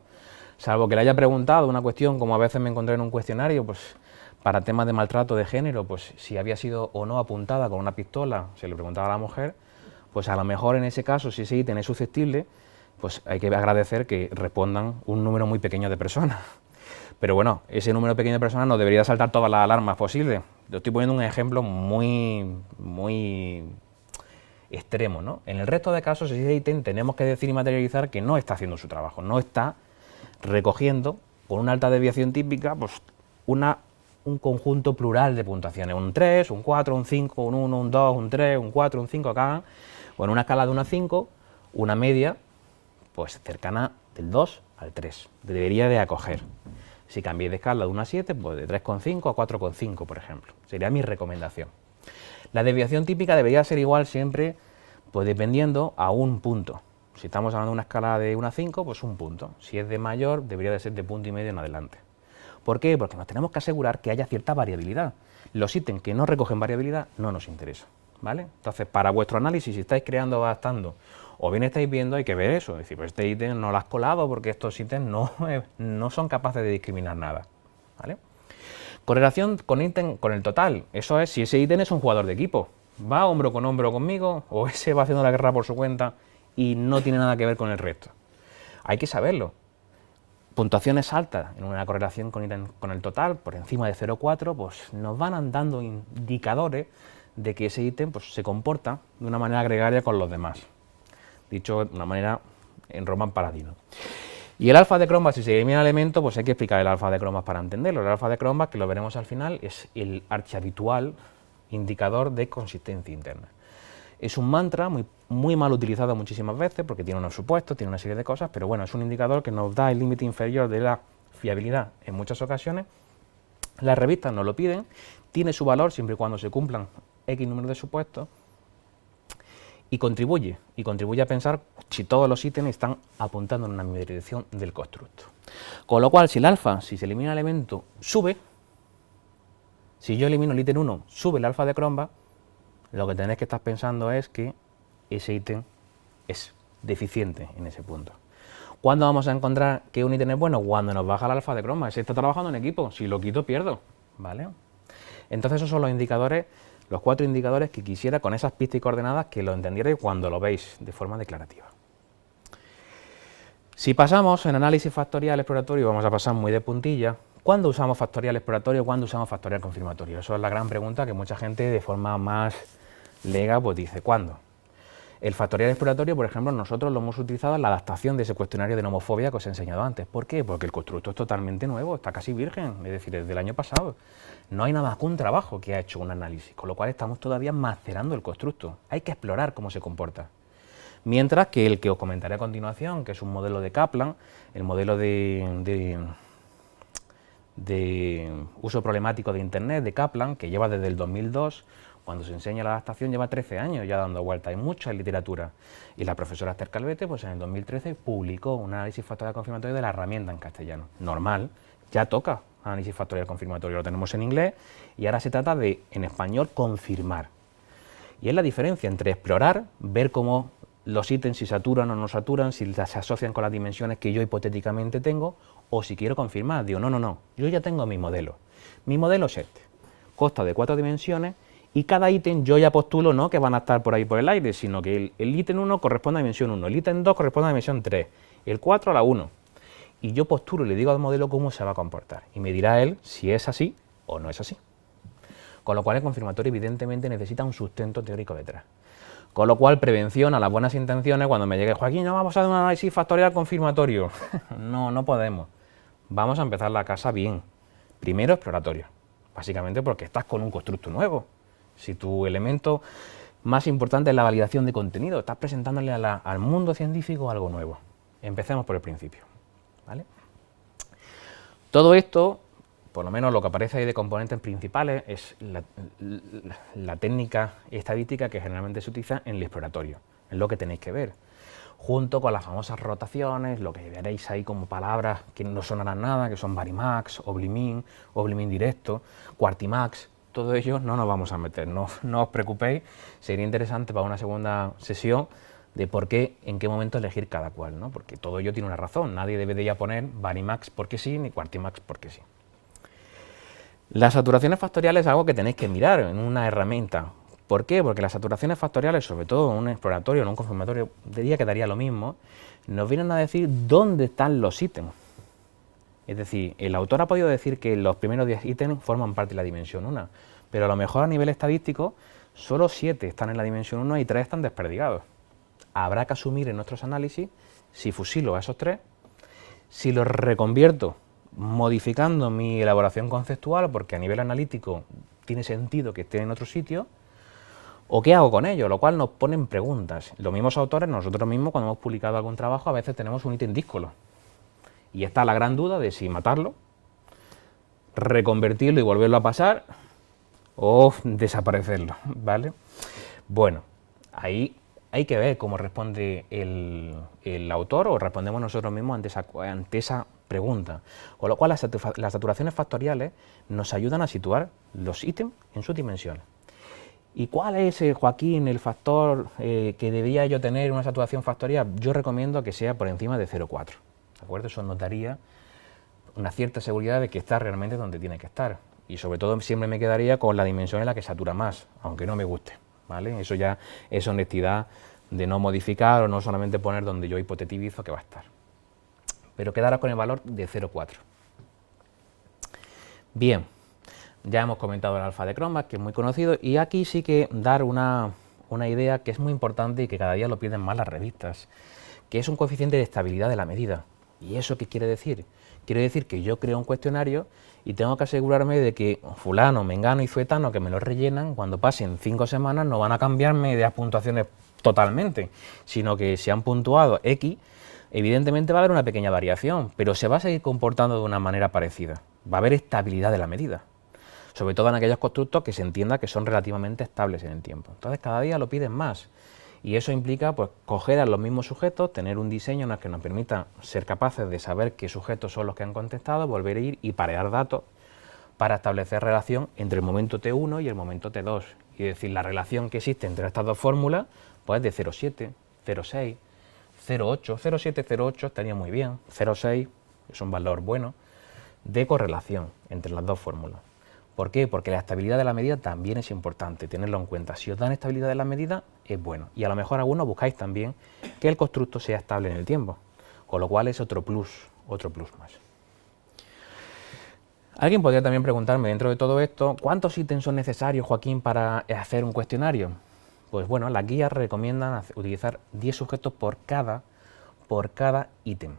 Salvo que le haya preguntado una cuestión, como a veces me encontré en un cuestionario, pues para temas de maltrato de género, pues si había sido o no apuntada con una pistola, se le preguntaba a la mujer, pues a lo mejor en ese caso, si ese ítem es susceptible, pues hay que agradecer que respondan un número muy pequeño de personas. Pero bueno, ese número pequeño de personas no debería saltar todas las alarmas posibles. Yo estoy poniendo un ejemplo muy extremo, ¿no? En el resto de casos, ese ítem tenemos que decir y materializar que no está haciendo su trabajo, no está recogiendo con una alta desviación típica, pues un conjunto plural de puntuaciones, un 3, un 4, un 5, un 1, un 2, un 3, un 4, un 5, acá, o en una escala de 1 a 5, una media pues cercana del 2 al 3, debería de acoger. Si cambié de escala de 1 a 7, pues de 3,5 a 4,5, por ejemplo, sería mi recomendación. La desviación típica debería ser igual siempre, pues dependiendo a un punto. Si estamos hablando de una escala de 1 a 5, pues un punto. Si es de mayor, debería de ser de 1,5 en adelante. ¿Por qué? Porque nos tenemos que asegurar que haya cierta variabilidad. Los ítems que no recogen variabilidad no nos interesan, ¿vale? Entonces, para vuestro análisis, si estáis creando o adaptando, o bien estáis viendo, hay que ver eso. Es decir, pues este ítem no lo has colado porque estos ítems no son capaces de discriminar nada, ¿vale? Correlación con el total. Eso es si ese ítem es un jugador de equipo. Va hombro con hombro conmigo o ese va haciendo la guerra por su cuenta y no tiene nada que ver con el resto. Hay que saberlo. Puntuaciones altas en una correlación con el total, por encima de 0,4, pues nos van dando indicadores de que ese ítem pues, se comporta de una manera gregaria con los demás. Dicho de una manera en Roman Paladino. Y el alfa de Cronbach, si se elimina el elemento, pues hay que explicar el alfa de Cronbach para entenderlo. El alfa de Cronbach, que lo veremos al final, es el archihabitual indicador de consistencia interna. Es un mantra muy mal utilizado muchísimas veces porque tiene unos supuestos, tiene una serie de cosas, pero bueno, es un indicador que nos da el límite inferior de la fiabilidad en muchas ocasiones. Las revistas nos lo piden, tiene su valor siempre y cuando se cumplan X número de supuestos y contribuye a pensar si todos los ítems están apuntando en una misma dirección del constructo. Con lo cual, si el alfa, si se elimina el elemento, sube, si yo elimino el ítem 1, sube el alfa de Cronbach, lo que tenéis que estar pensando es que ese ítem es deficiente en ese punto. ¿Cuándo vamos a encontrar que un ítem es bueno? Cuando nos baja el alfa de Cronbach. Se está trabajando en equipo, si lo quito pierdo, ¿vale? Entonces esos son los indicadores, los 4 indicadores que quisiera con esas pistas y coordenadas que lo entendierais cuando lo veis de forma declarativa. Si pasamos en análisis factorial exploratorio, vamos a pasar muy de puntilla. ¿Cuándo usamos factorial exploratorio? ¿Cuándo usamos factorial confirmatorio? Eso es la gran pregunta que mucha gente de forma más lega pues dice, ¿cuándo? El factorial exploratorio, por ejemplo, nosotros lo hemos utilizado en la adaptación de ese cuestionario de nomofobia que os he enseñado antes. ¿Por qué? Porque el constructo es totalmente nuevo, está casi virgen, es decir, desde el año pasado. No hay nada más que un trabajo que ha hecho un análisis, con lo cual estamos todavía macerando el constructo. Hay que explorar cómo se comporta. Mientras que el que os comentaré a continuación, que es un modelo de Kaplan, el modelo de uso problemático de Internet de Kaplan, que lleva desde el 2002, cuando se enseña la adaptación lleva 13 años ya dando vuelta, hay mucha literatura. Y la profesora Esther Calvete, pues en el 2013 publicó un análisis factorial confirmatorio de la herramienta en castellano. Normal, ya toca análisis factorial confirmatorio, lo tenemos en inglés y ahora se trata de, en español, confirmar. Y es la diferencia entre explorar, ver cómo los ítems si saturan o no saturan, si se asocian con las dimensiones que yo hipotéticamente tengo, o si quiero confirmar, digo, no, yo ya tengo mi modelo. Mi modelo es este, consta de 4 dimensiones, y cada ítem yo ya postulo no que van a estar por ahí por el aire, sino que el ítem 1 corresponde a dimensión 1, el ítem 2 corresponde a dimensión 3, el 4 a la 1. Y yo postulo y le digo al modelo cómo se va a comportar. Y me dirá él si es así o no es así. Con lo cual el confirmatorio evidentemente necesita un sustento teórico detrás. Con lo cual prevención a las buenas intenciones cuando me llegue, Joaquín, no vamos a hacer un análisis factorial confirmatorio. No podemos. Vamos a empezar la casa bien. Primero exploratorio. Básicamente porque estás con un constructo nuevo. Si tu elemento más importante es la validación de contenido, estás presentándole al mundo científico algo nuevo. Empecemos por el principio, ¿vale? Todo esto, por lo menos lo que aparece ahí de componentes principales, es la técnica estadística que generalmente se utiliza en el exploratorio, es lo que tenéis que ver, junto con las famosas rotaciones, lo que veréis ahí como palabras que no sonarán nada, que son varimax, oblimin directo, quartimax. Todo ello no nos vamos a meter, no os preocupéis, sería interesante para una segunda sesión de por qué, en qué momento elegir cada cual, ¿no? Porque todo ello tiene una razón, nadie debe de ya poner varimax porque sí, ni quartimax porque sí. Las saturaciones factoriales es algo que tenéis que mirar en una herramienta. ¿Por qué? Porque las saturaciones factoriales, sobre todo en un exploratorio o en un confirmatorio, diría que daría lo mismo, nos vienen a decir dónde están los ítems. Es decir, el autor ha podido decir que los primeros 10 ítems forman parte de la dimensión 1, pero a lo mejor a nivel estadístico solo 7 están en la dimensión 1 y 3 están desperdigados. Habrá que asumir en nuestros análisis si fusilo a esos 3, si los reconvierto modificando mi elaboración conceptual, porque a nivel analítico tiene sentido que estén en otro sitio, o qué hago con ellos, lo cual nos ponen preguntas. Los mismos autores, nosotros mismos, cuando hemos publicado algún trabajo, a veces tenemos un ítem díscolo. Y está la gran duda de si matarlo, reconvertirlo y volverlo a pasar, o desaparecerlo, ¿vale? Bueno, ahí hay que ver cómo responde el autor o respondemos nosotros mismos ante esa pregunta. Con lo cual las saturaciones factoriales nos ayudan a situar los ítems en sus dimensiones. ¿Y cuál es, Joaquín, el factor que debería yo tener en una saturación factorial? Yo recomiendo que sea por encima de 0,4. ¿De acuerdo? Eso nos daría una cierta seguridad de que está realmente donde tiene que estar. Y sobre todo siempre me quedaría con la dimensión en la que satura más, aunque no me guste, ¿vale? Eso ya es honestidad de no modificar o no solamente poner donde yo hipotetizo que va a estar. Pero quedará con el valor de 0,4. Bien, Ya hemos comentado el alfa de Cronbach, que es muy conocido, y aquí sí que dar una idea que es muy importante y que cada día lo piden más las revistas, que es un coeficiente de estabilidad de la medida. ¿Y eso qué quiere decir? Quiere decir que yo creo un cuestionario y tengo que asegurarme de que fulano, mengano y zuetano que me lo rellenan, cuando pasen 5 semanas no van a cambiarme de las puntuaciones totalmente, sino que si han puntuado X, evidentemente va a haber una pequeña variación, pero se va a seguir comportando de una manera parecida. Va a haber estabilidad de la medida, sobre todo en aquellos constructos que se entienda que son relativamente estables en el tiempo. Entonces cada día lo piden más. Y eso implica pues, coger a los mismos sujetos, tener un diseño en el que nos permita ser capaces de saber qué sujetos son los que han contestado, volver a ir y parear datos para establecer relación entre el momento T1 y el momento T2. Y decir, la relación que existe entre estas dos fórmulas pues es de 0,7, 0,6, 0,8, 0,7, 0,8 estaría muy bien, 0,6 es un valor bueno de correlación entre las dos fórmulas. ¿Por qué? Porque la estabilidad de la medida también es importante, tenerlo en cuenta. Si os dan estabilidad de la medida, es bueno. Y a lo mejor algunos buscáis también que el constructo sea estable en el tiempo, con lo cual es otro plus más. Alguien podría también preguntarme, dentro de todo esto, ¿cuántos ítems son necesarios, Joaquín, para hacer un cuestionario? Pues bueno, las guías recomiendan utilizar 10 sujetos por cada ítem.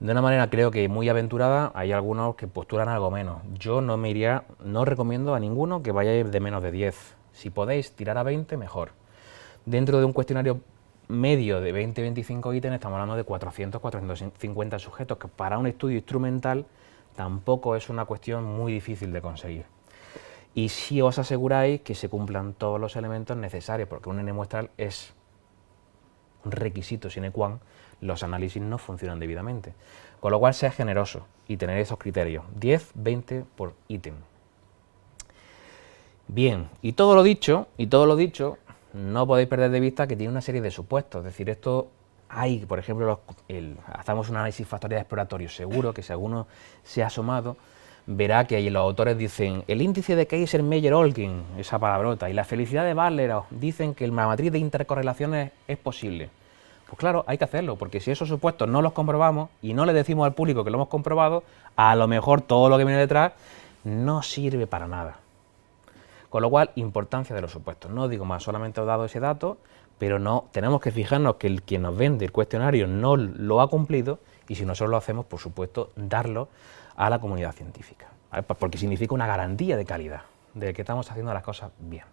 De una manera creo que muy aventurada, hay algunos que postulan algo menos. Yo no recomiendo a ninguno que vayáis de menos de 10. Si podéis tirar a 20, mejor. Dentro de un cuestionario medio de 20-25 ítems estamos hablando de 400-450 sujetos, que para un estudio instrumental tampoco es una cuestión muy difícil de conseguir. Y si os aseguráis que se cumplan todos los elementos necesarios, porque un N muestral es un requisito sine qua non, los análisis no funcionan debidamente. Con lo cual, sea generoso y tener esos criterios, 10, 20 por ítem. Bien, y todo lo dicho, no podéis perder de vista que tiene una serie de supuestos. Es decir, esto hay, por ejemplo, hacemos un análisis factorial exploratorio. Seguro que si alguno se ha asomado, verá que ahí los autores dicen el índice de Kaiser-Meyer-Olkin, esa palabrota, y la felicidad de Butler dicen que la matriz de intercorrelaciones es posible. Pues claro, hay que hacerlo, porque si esos supuestos no los comprobamos y no le decimos al público que lo hemos comprobado, a lo mejor todo lo que viene detrás no sirve para nada. Con lo cual, importancia de los supuestos. No digo más, solamente os he dado ese dato, pero no tenemos que fijarnos que quien nos vende el cuestionario no lo ha cumplido y si nosotros lo hacemos, por supuesto, darlo a la comunidad científica, ¿vale? Porque significa una garantía de calidad, de que estamos haciendo las cosas bien.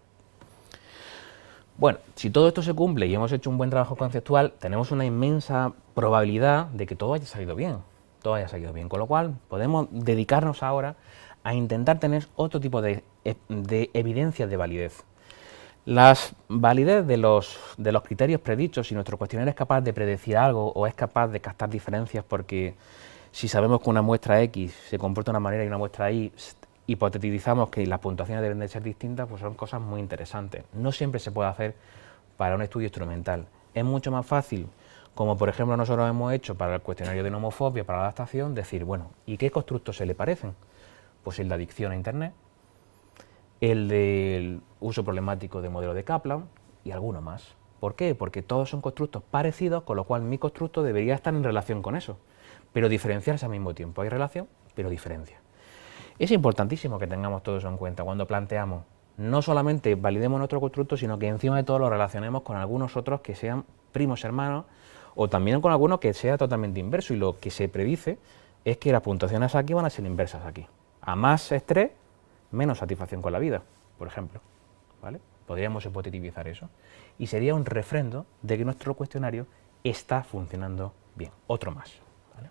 Bueno, si todo esto se cumple y hemos hecho un buen trabajo conceptual, tenemos una inmensa probabilidad de que todo haya salido bien, con lo cual podemos dedicarnos ahora a intentar tener otro tipo de evidencias de validez. La validez de los criterios predichos, si nuestro cuestionario es capaz de predecir algo o es capaz de captar diferencias, porque si sabemos que una muestra X se comporta de una manera y una muestra Y, hipotetizamos que las puntuaciones deben de ser distintas, pues son cosas muy interesantes. No siempre se puede hacer para un estudio instrumental. Es mucho más fácil, como por ejemplo nosotros hemos hecho para el cuestionario de nomofobia, para la adaptación, decir, bueno, ¿y qué constructos se le parecen? Pues el de adicción a Internet, el del uso problemático de modelo de Kaplan y alguno más. ¿Por qué? Porque todos son constructos parecidos, con lo cual mi constructo debería estar en relación con eso, pero diferenciarse al mismo tiempo. Hay relación, pero diferencia. Es importantísimo que tengamos todo eso en cuenta cuando planteamos, no solamente validemos nuestro constructo, sino que encima de todo lo relacionemos con algunos otros que sean primos hermanos o también con algunos que sea totalmente inverso, y lo que se predice es que las puntuaciones aquí van a ser inversas aquí. A más estrés, menos satisfacción con la vida, por ejemplo, ¿vale? Podríamos hipotetizar eso y sería un refrendo de que nuestro cuestionario está funcionando bien, otro más, ¿vale?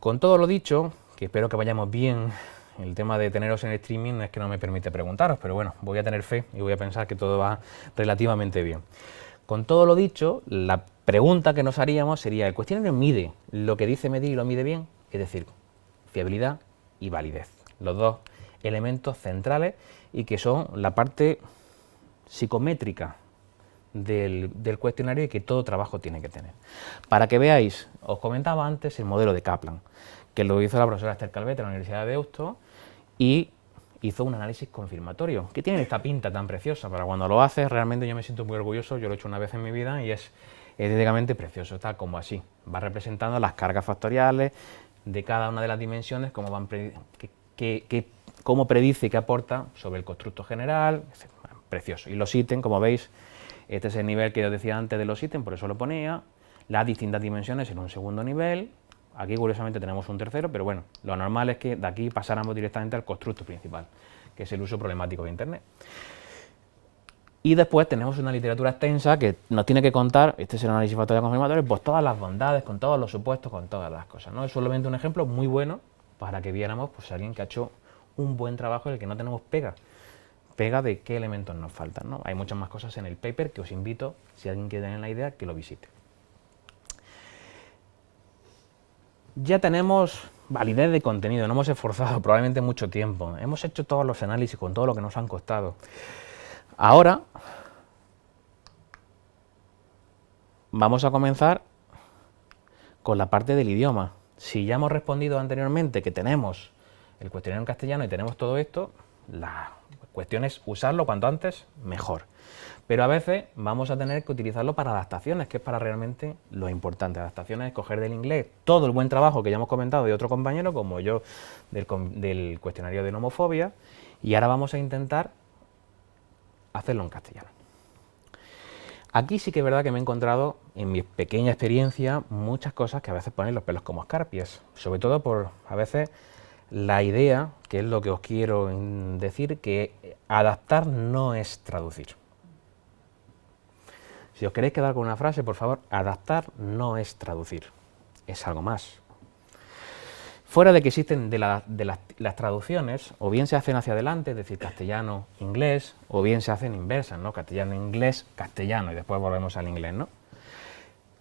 Con todo lo dicho, que espero que vayamos bien, el tema de teneros en streaming no es que no me permite preguntaros, pero bueno, voy a tener fe y voy a pensar que todo va relativamente bien. Con todo lo dicho, la pregunta que nos haríamos sería, ¿el cuestionario mide lo que dice medir y lo mide bien? Es decir, fiabilidad y validez, los dos elementos centrales y que son la parte psicométrica del cuestionario y que todo trabajo tiene que tener. Para que veáis, os comentaba antes el modelo de Kaplan, que lo hizo la profesora Esther Calvet de la Universidad de Deusto y hizo un análisis confirmatorio, que tiene esta pinta tan preciosa. Para cuando lo haces, realmente yo me siento muy orgulloso, yo lo he hecho una vez en mi vida y es estéticamente precioso, está como así. Va representando las cargas factoriales, de cada una de las dimensiones, cómo predice y qué aporta sobre el constructo general, etc. Precioso. Y los ítems, como veis, este es el nivel que os decía antes de los ítems, por eso lo ponía, las distintas dimensiones en un segundo nivel. Aquí curiosamente tenemos un tercero, pero bueno, lo normal es que de aquí pasáramos directamente al constructo principal, que es el uso problemático de Internet. Y después tenemos una literatura extensa que nos tiene que contar, este es el análisis factorial confirmatorio, pues todas las bondades, con todos los supuestos, con todas las cosas, ¿no? Es solamente un ejemplo muy bueno para que viéramos pues, alguien que ha hecho un buen trabajo en el que no tenemos pega de qué elementos nos faltan, ¿no? Hay muchas más cosas en el paper que os invito, si alguien quiere tener la idea, que lo visite. Ya tenemos validez de contenido, no hemos esforzado probablemente mucho tiempo, hemos hecho todos los análisis con todo lo que nos han costado. Ahora vamos a comenzar con la parte del idioma. Si ya hemos respondido anteriormente que tenemos el cuestionario en castellano y tenemos todo esto, la cuestión es usarlo cuanto antes, mejor. Pero a veces vamos a tener que utilizarlo para adaptaciones, que es para realmente lo importante. Adaptaciones es coger del inglés todo el buen trabajo que ya hemos comentado de otro compañero, como yo, del cuestionario de nomofobia, y ahora vamos a intentar hacerlo en castellano. Aquí sí que es verdad que me he encontrado, en mi pequeña experiencia, muchas cosas que a veces ponen los pelos como escarpias, sobre todo por, a veces, la idea, que es lo que os quiero decir, que adaptar no es traducir. Si os queréis quedar con una frase, por favor, adaptar no es traducir, es algo más. Fuera de que existen las traducciones, o bien se hacen hacia adelante, es decir, castellano, inglés, o bien se hacen inversas, ¿no? Castellano, inglés, castellano, y después volvemos al inglés, ¿no?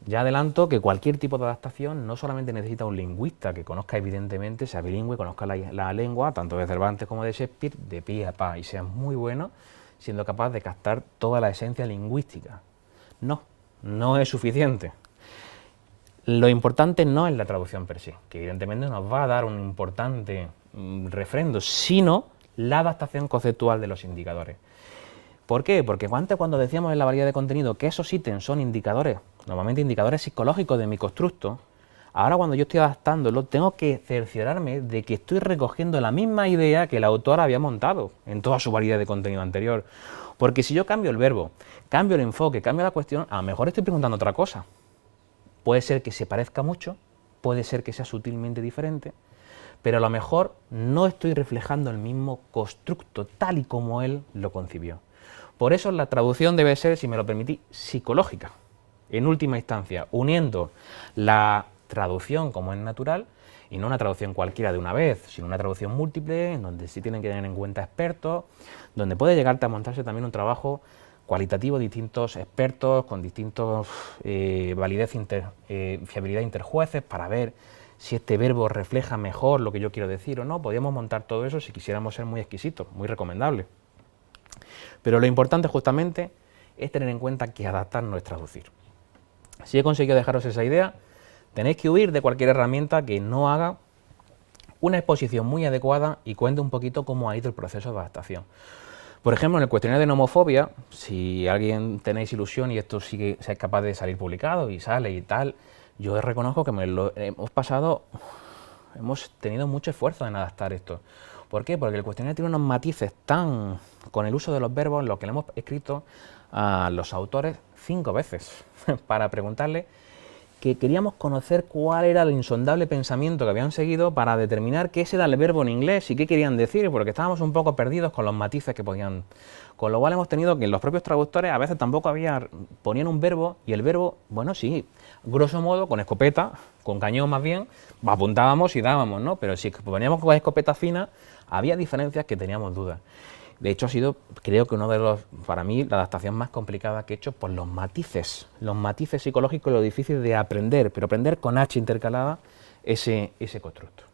Ya adelanto que cualquier tipo de adaptación no solamente necesita un lingüista que conozca evidentemente, sea bilingüe, conozca la lengua, tanto de Cervantes como de Shakespeare, de pie a pa, y sea muy bueno, siendo capaz de captar toda la esencia lingüística. No, no es suficiente. Lo importante no es la traducción per se, que evidentemente nos va a dar un importante refrendo, sino la adaptación conceptual de los indicadores. ¿Por qué? Porque antes, cuando decíamos en la variedad de contenido que esos ítems son indicadores, normalmente indicadores psicológicos de mi constructo, ahora cuando yo estoy adaptándolo tengo que cerciorarme de que estoy recogiendo la misma idea que el autor había montado en toda su variedad de contenido anterior. Porque si yo cambio el verbo, cambio el enfoque, cambio la cuestión, a lo mejor estoy preguntando otra cosa. Puede ser que se parezca mucho, puede ser que sea sutilmente diferente, pero a lo mejor no estoy reflejando el mismo constructo tal y como él lo concibió. Por eso la traducción debe ser, si me lo permitís, psicológica, en última instancia, uniendo la traducción como es natural, y no una traducción cualquiera de una vez, sino una traducción múltiple, en donde sí tienen que tener en cuenta expertos, donde puede llegarte a montarse también un trabajo cualitativo, distintos expertos, con distintos validez, fiabilidad interjueces, para ver si este verbo refleja mejor lo que yo quiero decir o no. Podríamos montar todo eso si quisiéramos ser muy exquisitos, muy recomendable. Pero lo importante justamente es tener en cuenta que adaptar no es traducir. Si he conseguido dejaros esa idea, tenéis que huir de cualquier herramienta que no haga una exposición muy adecuada y cuente un poquito cómo ha ido el proceso de adaptación. Por ejemplo, en el cuestionario de nomofobia, si alguien tenéis ilusión y esto sí que seáis capaz de salir publicado y sale y tal, yo reconozco que hemos tenido mucho esfuerzo en adaptar esto. ¿Por qué? Porque el cuestionario tiene unos matices tan, con el uso de los verbos, lo que le hemos escrito a los autores 5 veces para preguntarle que queríamos conocer cuál era el insondable pensamiento que habían seguido para determinar qué era el verbo en inglés y qué querían decir, porque estábamos un poco perdidos con los matices que podían. Con lo cual hemos tenido que los propios traductores a veces tampoco ponían un verbo y el verbo, bueno, sí, grosso modo, con escopeta, con cañón más bien, apuntábamos y dábamos, ¿no? Pero si poníamos con escopeta fina, había diferencias que teníamos dudas. De hecho, ha sido, creo que para mí, la adaptación más complicada que he hecho por los matices psicológicos y lo difícil de aprender, pero aprender con H intercalada ese constructo.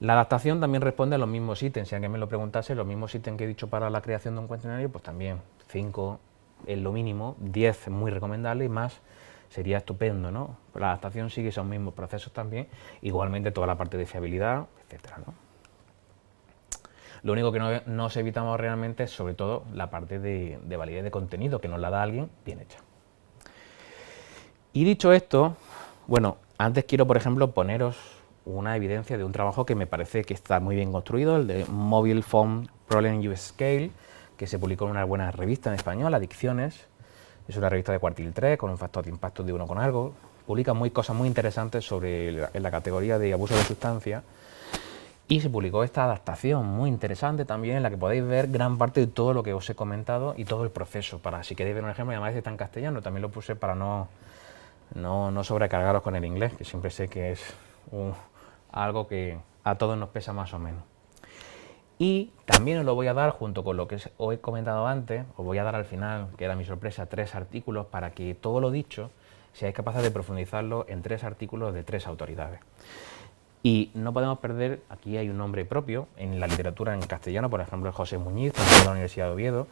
La adaptación también responde a los mismos ítems, si alguien me lo preguntase, los mismos ítems que he dicho para la creación de un cuestionario, pues también 5 es lo mínimo, 10 es muy recomendable y más sería estupendo, ¿no? La adaptación sigue esos mismos procesos también, igualmente toda la parte de fiabilidad, etcétera, ¿no? Lo único que no nos evitamos realmente es sobre todo la parte de validez de contenido, que nos la da alguien bien hecha. Y dicho esto, bueno, antes quiero, por ejemplo, poneros una evidencia de un trabajo que me parece que está muy bien construido, el de Mobile Phone Problem Use Scale, que se publicó en una buena revista en español, Adicciones. Es una revista de cuartil 3 con un factor de impacto de 1 con algo. Publica cosas muy interesantes sobre en la categoría de abuso de sustancias. Y se publicó esta adaptación muy interesante también, en la que podéis ver gran parte de todo lo que os he comentado y todo el proceso. Para si queréis ver un ejemplo, y además está en castellano, también lo puse para no sobrecargaros con el inglés, que siempre sé que es algo que a todos nos pesa más o menos. Y también os lo voy a dar, junto con lo que os he comentado antes, os voy a dar al final, que era mi sorpresa, 3 artículos para que todo lo dicho seáis capaces de profundizarlo en 3 artículos de 3 autoridades. Y no podemos perder, aquí hay un nombre propio, en la literatura en castellano, por ejemplo, José Muñiz, de la Universidad de Oviedo,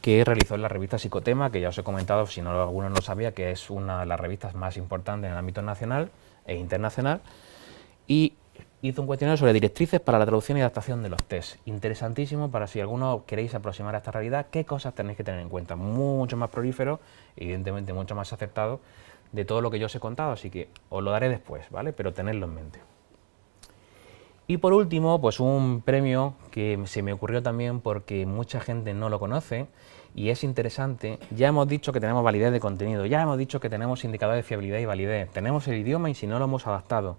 que realizó en la revista Psicotema, que ya os he comentado, si no alguno no lo sabía, que es una de las revistas más importantes en el ámbito nacional e internacional, y hizo un cuestionario sobre directrices para la traducción y adaptación de los test. Interesantísimo para si alguno queréis aproximar a esta realidad, qué cosas tenéis que tener en cuenta. Mucho más prolífero, evidentemente mucho más acertado de todo lo que yo os he contado, así que os lo daré después, ¿vale? Pero tenedlo en mente. Y por último, pues un premio que se me ocurrió también porque mucha gente no lo conoce y es interesante. Ya hemos dicho que tenemos validez de contenido, ya hemos dicho que tenemos indicadores de fiabilidad y validez, tenemos el idioma y si no lo hemos adaptado.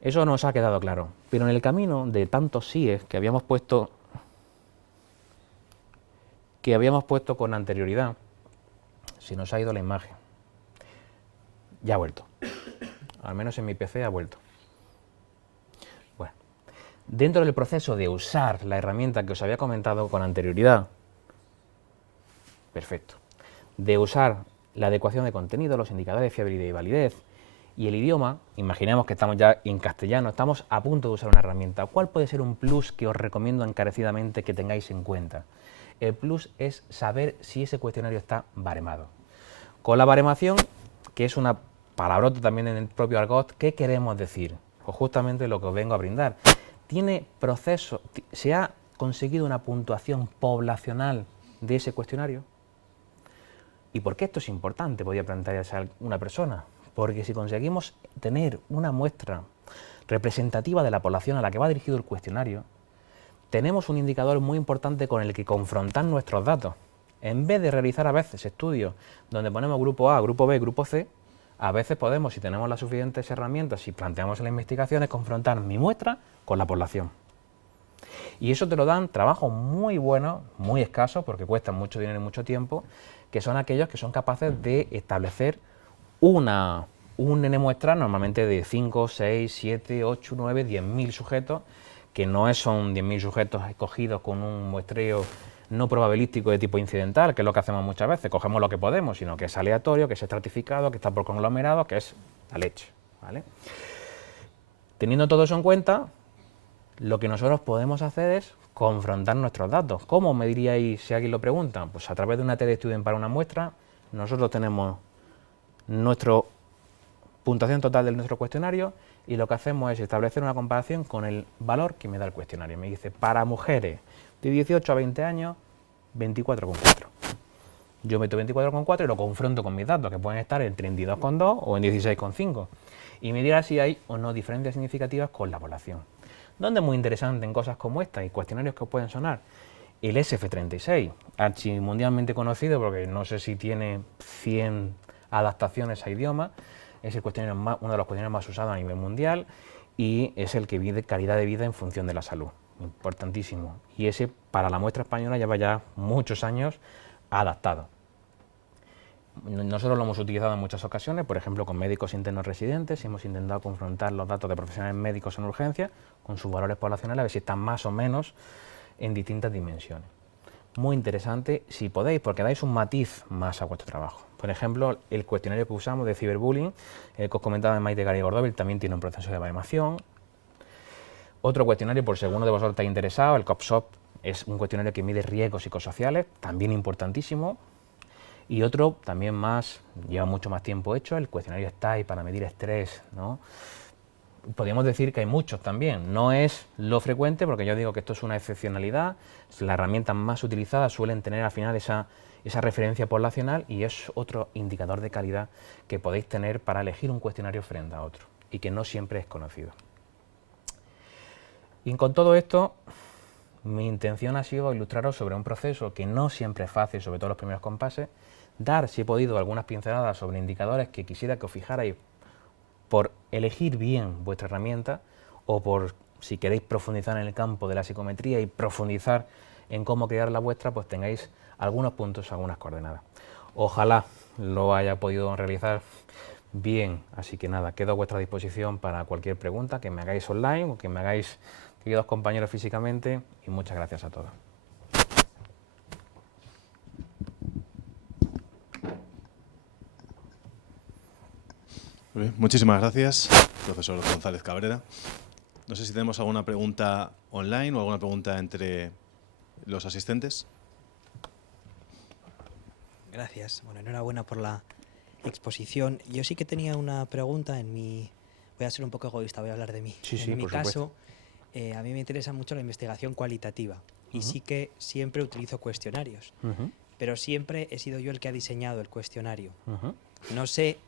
Eso nos ha quedado claro, pero en el camino de tantos síes que habíamos puesto con anterioridad, se nos ha ido la imagen. Ya ha vuelto. Al menos en mi PC ha vuelto. Bueno, dentro del proceso de usar la herramienta que os había comentado con anterioridad, perfecto, de usar la adecuación de contenido, los indicadores de fiabilidad y validez, y el idioma, imaginemos que estamos ya en castellano, estamos a punto de usar una herramienta. ¿Cuál puede ser un plus que os recomiendo encarecidamente que tengáis en cuenta? El plus es saber si ese cuestionario está baremado. Con la baremación, que es una palabrota también en el propio argot, ¿qué queremos decir? Pues justamente lo que os vengo a brindar. ¿Tiene proceso, se ha conseguido una puntuación poblacional de ese cuestionario? ¿Y por qué esto es importante? Podría plantearse a una persona. Porque si conseguimos tener una muestra representativa de la población a la que va dirigido el cuestionario, tenemos un indicador muy importante con el que confrontar nuestros datos. En vez de realizar a veces estudios donde ponemos grupo A, grupo B, grupo C, a veces podemos, si tenemos las suficientes herramientas, si planteamos las investigaciones, confrontar mi muestra con la población. Y eso te lo dan trabajos muy buenos, muy escasos, porque cuestan mucho dinero y mucho tiempo, que son aquellos que son capaces de establecer un N muestra normalmente de 5, 6, 7, 8, 9, 10.000 sujetos, que no son 10.000 sujetos escogidos con un muestreo no probabilístico de tipo incidental, que es lo que hacemos muchas veces, cogemos lo que podemos, sino que es aleatorio, que es estratificado, que está por conglomerados, que es la leche, ¿vale? Teniendo todo eso en cuenta, lo que nosotros podemos hacer es confrontar nuestros datos. ¿Cómo me diríais si alguien lo pregunta? Pues a través de una TD Student para una muestra, nosotros tenemos nuestra puntuación total de nuestro cuestionario y lo que hacemos es establecer una comparación con el valor que me da el cuestionario. Me dice, para mujeres de 18 a 20 años, 24,4. Yo meto 24,4 y lo confronto con mis datos, que pueden estar en 32,2 o en 16,5. Y me dirá si hay o no diferencias significativas con la población. ¿Dónde es muy interesante en cosas como esta y cuestionarios que os pueden sonar? El SF36, archimundialmente conocido porque no sé si tiene 100 adaptaciones a idioma, es el cuestionario uno de los cuestionarios más usados a nivel mundial y es el que mide calidad de vida en función de la salud, importantísimo. Y ese para la muestra española lleva ya muchos años adaptado. Nosotros lo hemos utilizado en muchas ocasiones, por ejemplo con médicos internos residentes, y hemos intentado confrontar los datos de profesionales médicos en urgencia con sus valores poblacionales, a ver si están más o menos en distintas dimensiones. Muy interesante, si podéis, porque dais un matiz más a vuestro trabajo. Por ejemplo, el cuestionario que usamos de ciberbullying, que os comentaba de Maite Garay Gordóvil, también tiene un proceso de baremación. Otro cuestionario, por si alguno de vosotros está interesado, el COPSOP, es un cuestionario que mide riesgos psicosociales, también importantísimo. Y otro, también más, lleva mucho más tiempo hecho, el cuestionario STAI para medir estrés, ¿no? Podríamos decir que hay muchos también, no es lo frecuente porque yo digo que esto es una excepcionalidad, las herramientas más utilizadas suelen tener al final esa referencia poblacional y es otro indicador de calidad que podéis tener para elegir un cuestionario frente a otro. y que no siempre es conocido. Y con todo esto, mi intención ha sido ilustraros sobre un proceso que no siempre es fácil, sobre todo los primeros compases, dar, si he podido, algunas pinceladas sobre indicadores que quisiera que os fijarais por elegir bien vuestra herramienta o por, si queréis profundizar en el campo de la psicometría y profundizar en cómo crear la vuestra, pues tengáis algunos puntos, algunas coordenadas. Ojalá lo haya podido realizar bien, así que nada, quedo a vuestra disposición para cualquier pregunta que me hagáis online o que me hagáis, queridos compañeros, físicamente, y muchas gracias a todos. Muy bien, muchísimas gracias, profesor González Cabrera. No sé si tenemos alguna pregunta online o alguna pregunta entre los asistentes. Gracias. Bueno, enhorabuena por la exposición. Yo sí que tenía una pregunta en mi... Voy a ser un poco egoísta, voy a hablar de mí. Sí, en mi por caso, a mí me interesa mucho la investigación cualitativa y sí que siempre utilizo cuestionarios, pero siempre he sido yo el que ha diseñado el cuestionario. No sé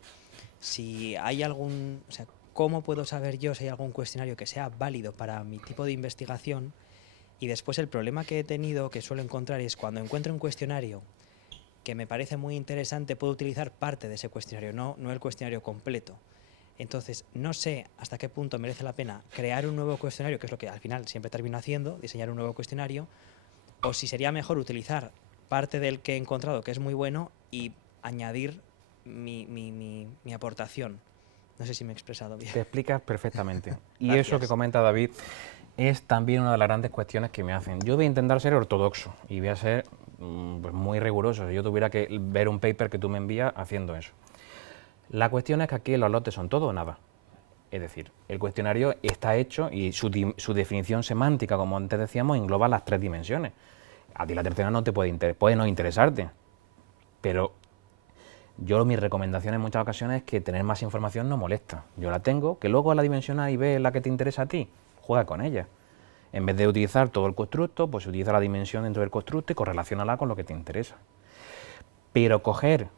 si hay algún... O sea, ¿cómo puedo saber yo si hay algún cuestionario que sea válido para mi tipo de investigación? Y después el problema que he tenido, que suelo encontrar, es cuando encuentro un cuestionario que me parece muy interesante, puedo utilizar parte de ese cuestionario, no el cuestionario completo. Entonces, no sé hasta qué punto merece la pena crear un nuevo cuestionario, que es lo que al final siempre termino haciendo, diseñar un nuevo cuestionario, o si sería mejor utilizar parte del que he encontrado, que es muy bueno, y añadir mi aportación. No sé si me he expresado bien. Te explicas perfectamente. Y Gracias. eso que comenta David es también una de las grandes cuestiones que me hacen. Yo voy a intentar ser ortodoxo y voy a ser pues muy riguroso. Si yo tuviera que ver un paper que tú me envías haciendo eso. La cuestión es que aquí los lotes son todo o nada. Es decir, el cuestionario está hecho y su definición semántica, como antes decíamos, engloba las 3 dimensiones. A ti la tercera no te puede no interesarte, pero mi recomendación en muchas ocasiones es que tener más información no molesta. Yo la tengo, que luego la dimensión A y B es la que te interesa a ti, juega con ella. En vez de utilizar todo el constructo, pues utiliza la dimensión dentro del constructo y correlaciónala con lo que te interesa. Pero coger,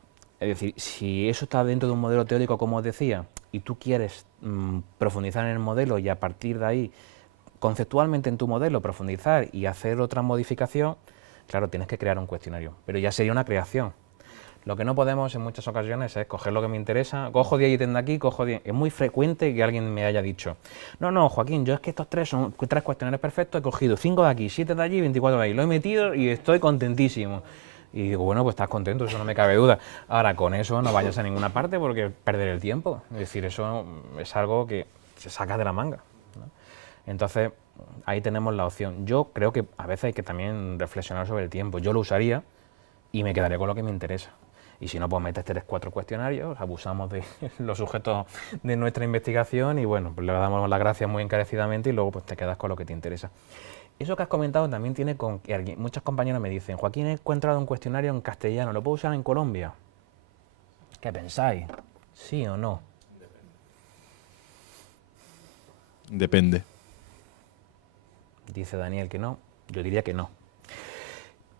es decir, si eso está dentro de un modelo teórico, como os decía, y tú quieres profundizar en el modelo y a partir de ahí, conceptualmente en tu modelo, profundizar y hacer otra modificación, claro, tienes que crear un cuestionario, pero ya sería una creación. Lo que no podemos en muchas ocasiones es coger lo que me interesa, cojo 10 ítems de aquí, cojo 10. Es muy frecuente que alguien me haya dicho, no, Joaquín, yo es que estos 3 son 3 cuestionarios perfectos, he cogido 5 de aquí, 7 de allí, 24 de ahí, lo he metido y estoy contentísimo. Y digo, bueno, pues estás contento, eso no me cabe duda. Ahora, con eso no vayas a ninguna parte porque perder el tiempo. Es decir, eso es algo que se saca de la manga, ¿no? Entonces, ahí tenemos la opción. Yo creo que a veces hay que también reflexionar sobre el tiempo. Yo lo usaría y me quedaría con lo que me interesa. Y si no, pues metes 3 o 4 cuestionarios, abusamos de los sujetos de nuestra investigación y bueno, pues le damos las gracias muy encarecidamente y luego pues te quedas con lo que te interesa. Eso que has comentado también tiene con que muchos compañeros me dicen, Joaquín, he encontrado un cuestionario en castellano, ¿lo puedo usar en Colombia? ¿Qué pensáis? ¿Sí o no? Depende. Dice Daniel que no, yo diría que no.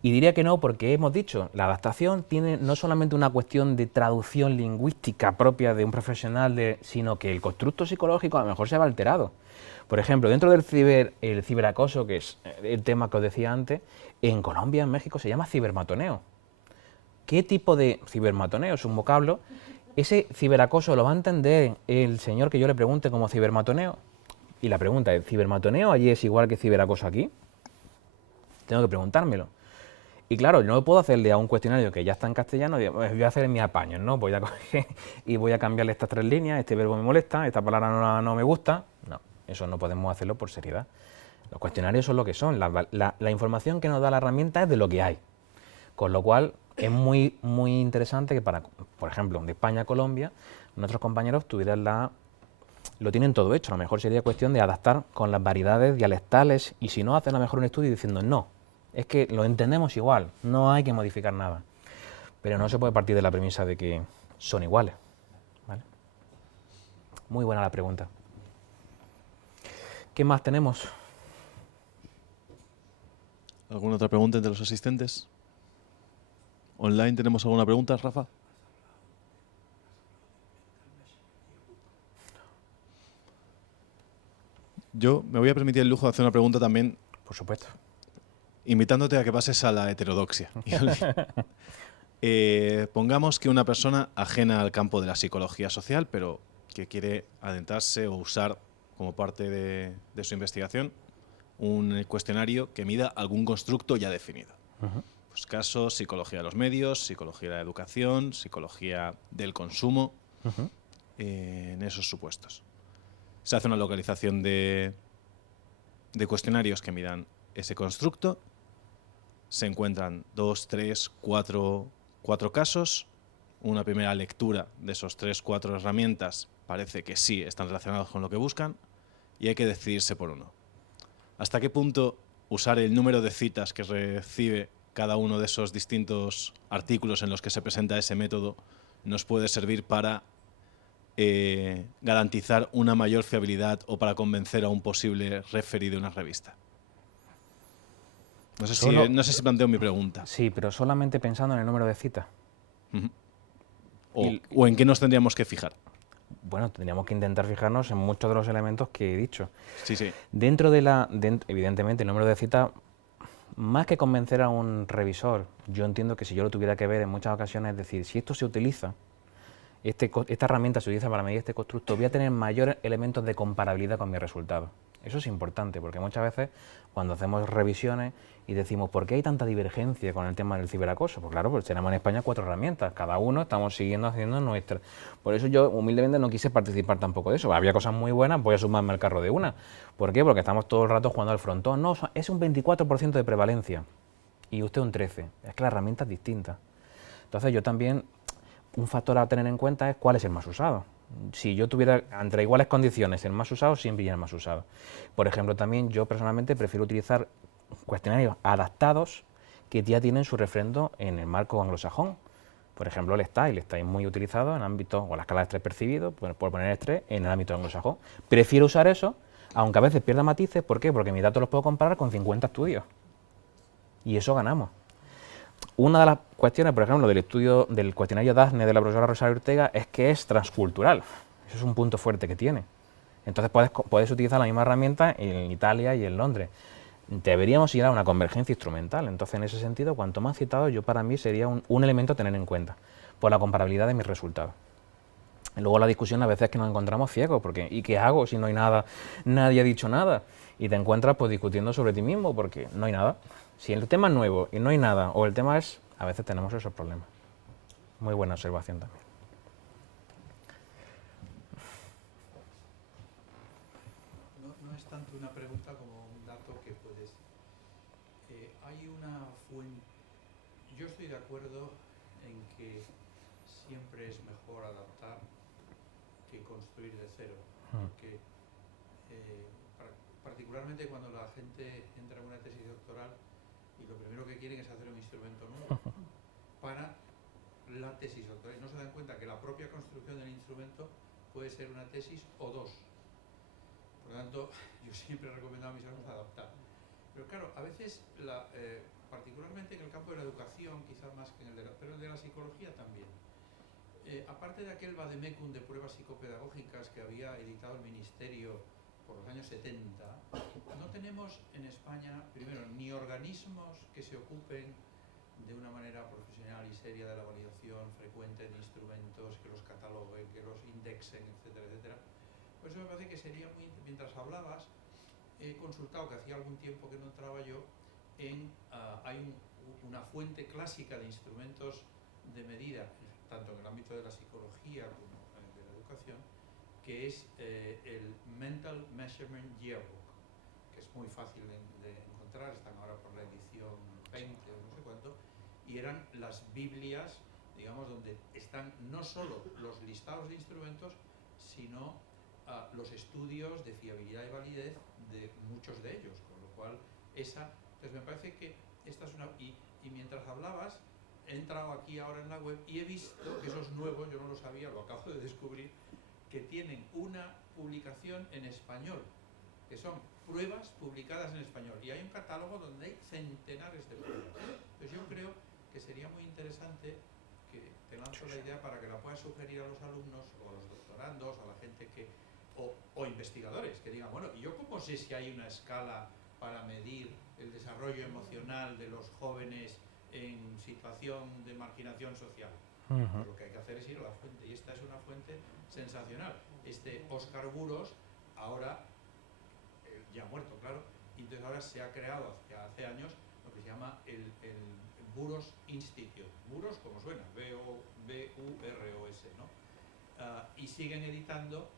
Y diría que no porque hemos dicho, la adaptación tiene no solamente una cuestión de traducción lingüística propia de un profesional, sino que el constructo psicológico a lo mejor se va alterado. Por ejemplo, dentro del ciberacoso, que es el tema que os decía antes, en Colombia, en México, se llama cibermatoneo. ¿Qué tipo de cibermatoneo? Es un vocablo. Ese ciberacoso lo va a entender el señor que yo le pregunte como cibermatoneo. Y la pregunta es, ¿cibermatoneo allí es igual que ciberacoso aquí? Tengo que preguntármelo. Y claro, yo no puedo hacerle a un cuestionario que ya está en castellano, voy a hacer mi apaño, ¿no? Voy a coger y voy a cambiarle estas 3 líneas, este verbo me molesta, esta palabra no me gusta. No, eso no podemos hacerlo por seriedad. Los cuestionarios son lo que son, la información que nos da la herramienta es de lo que hay. Con lo cual es muy interesante que por ejemplo, de España a Colombia, nuestros compañeros lo tienen todo hecho. A lo mejor sería cuestión de adaptar con las variedades dialectales y si no, hacer a lo mejor un estudio diciendo no. Es que lo entendemos igual, no hay que modificar nada. Pero no se puede partir de la premisa de que son iguales, ¿vale? Muy buena la pregunta. ¿Qué más tenemos? ¿Alguna otra pregunta entre los asistentes? ¿Online tenemos alguna pregunta, Rafa? Yo me voy a permitir el lujo de hacer una pregunta también, Por supuesto. invitándote a que pases a la heterodoxia. Pongamos que una persona ajena al campo de la psicología social, pero que quiere adentrarse o usar como parte de su investigación un cuestionario que mida algún constructo ya definido. Pues casos, psicología de los medios, psicología de la educación, psicología del consumo, en esos supuestos. Se hace una localización de cuestionarios que midan ese constructo, se encuentran 2, 3, 4 casos, una primera lectura de esos 3, 4 herramientas parece que sí están relacionados con lo que buscan y hay que decidirse por uno. ¿Hasta qué punto usar el número de citas que recibe cada uno de esos distintos artículos en los que se presenta ese método nos puede servir para garantizar una mayor fiabilidad o para convencer a un posible referee de una revista? No sé si planteo mi pregunta. Sí, pero solamente pensando en el número de citas. O en qué nos tendríamos que fijar. Bueno, tendríamos que intentar fijarnos en muchos de los elementos que he dicho. Sí. Evidentemente, el número de citas, más que convencer a un revisor, yo entiendo que si yo lo tuviera que ver en muchas ocasiones, es decir, si esto se utiliza, esta herramienta se utiliza para medir este constructo, voy a tener mayores elementos de comparabilidad con mis resultados. Eso es importante, porque muchas veces cuando hacemos revisiones y decimos, ¿por qué hay tanta divergencia con el tema del ciberacoso? Pues claro, pues tenemos en España 4 herramientas, cada uno estamos siguiendo haciendo nuestra. Por eso yo humildemente no quise participar tampoco de eso. Había cosas muy buenas, voy a sumarme al carro de una. ¿Por qué? Porque estamos todo el rato jugando al frontón. No, es un 24% de prevalencia y usted un 13%. Es que la herramienta es distinta. Entonces yo también, un factor a tener en cuenta es cuál es el más usado. Si yo tuviera entre iguales condiciones el más usado, siempre iría el más usado. Por ejemplo, también yo personalmente prefiero utilizar cuestionarios adaptados que ya tienen su refrendo en el marco anglosajón. Por ejemplo, el STAI es muy utilizado en ámbito, o la escala de estrés percibido, por poner estrés, en el ámbito anglosajón. Prefiero usar eso, aunque a veces pierda matices. ¿Por qué? Porque mis datos los puedo comparar con 50 estudios. Y eso ganamos. Una de las cuestiones, por ejemplo, del estudio del cuestionario DASNE de la profesora Rosario Ortega es que es transcultural. Eso es un punto fuerte que tiene. Entonces puedes utilizar la misma herramienta en Italia y en Londres. Deberíamos ir a una convergencia instrumental. Entonces, en ese sentido, cuanto más citado, yo para mí sería un elemento a tener en cuenta, por la comparabilidad de mis resultados. Luego la discusión a veces es que nos encontramos ciegos, porque ¿y qué hago si no hay nada, nadie ha dicho nada? Y te encuentras pues discutiendo sobre ti mismo, porque no hay nada. Si el tema es nuevo y no hay nada, o el tema es, a veces tenemos esos problemas. Muy buena observación también. No es tanto una pregunta como un dato que puedes... hay una fuente... Yo estoy de acuerdo en que siempre es mejor adaptar que construir de cero, porque particularmente cuando la gente entra en una tesis doctoral y lo primero que quieren es hacer un instrumento nuevo para la tesis doctoral, y no se dan cuenta que la propia construcción del instrumento puede ser una tesis o dos. Por lo tanto, yo siempre he recomendado a mis alumnos adaptar. Pero claro, a veces, particularmente en el campo de la educación, quizás más que en el de pero el de la psicología también. Aparte de aquel vademecum de pruebas psicopedagógicas que había editado el Ministerio por los años 70, no tenemos en España, primero, ni organismos que se ocupen de una manera profesional y seria de la validación frecuente de instrumentos, que los cataloguen, que los indexen, etcétera, etcétera. Por eso me parece que sería muy... Mientras hablabas, he consultado, que hacía algún tiempo que no entraba yo, hay una fuente clásica de instrumentos de medida, tanto en el ámbito de la psicología como de la educación, que es el Mental Measurement Yearbook, que es muy fácil de encontrar, están ahora por la edición 20 o no sé cuánto, y eran las Biblias, digamos, donde están no solo los listados de instrumentos, sino los estudios de fiabilidad y validez de muchos de ellos, con lo cual entonces me parece que esta es una... Y mientras hablabas, he entrado aquí ahora en la web y he visto que esos nuevos, yo no lo sabía, lo acabo de descubrir, que tienen una publicación en español, que son pruebas publicadas en español, y hay un catálogo donde hay centenares de pruebas. Entonces yo creo que sería muy interesante, que te lanzo la idea para que la puedas sugerir a los alumnos o a los doctorandos, a la gente que o investigadores que digan, bueno, ¿y yo cómo sé si hay una escala para medir el desarrollo emocional de los jóvenes en situación de marginación social? Pues lo que hay que hacer es ir a la fuente, y esta es una fuente sensacional. Óscar Buros, ahora, ya muerto, claro, y entonces ahora se ha creado hace años lo que se llama el Buros Institute. Buros, como suena, B-U-R-O-S, ¿no? Y siguen editando,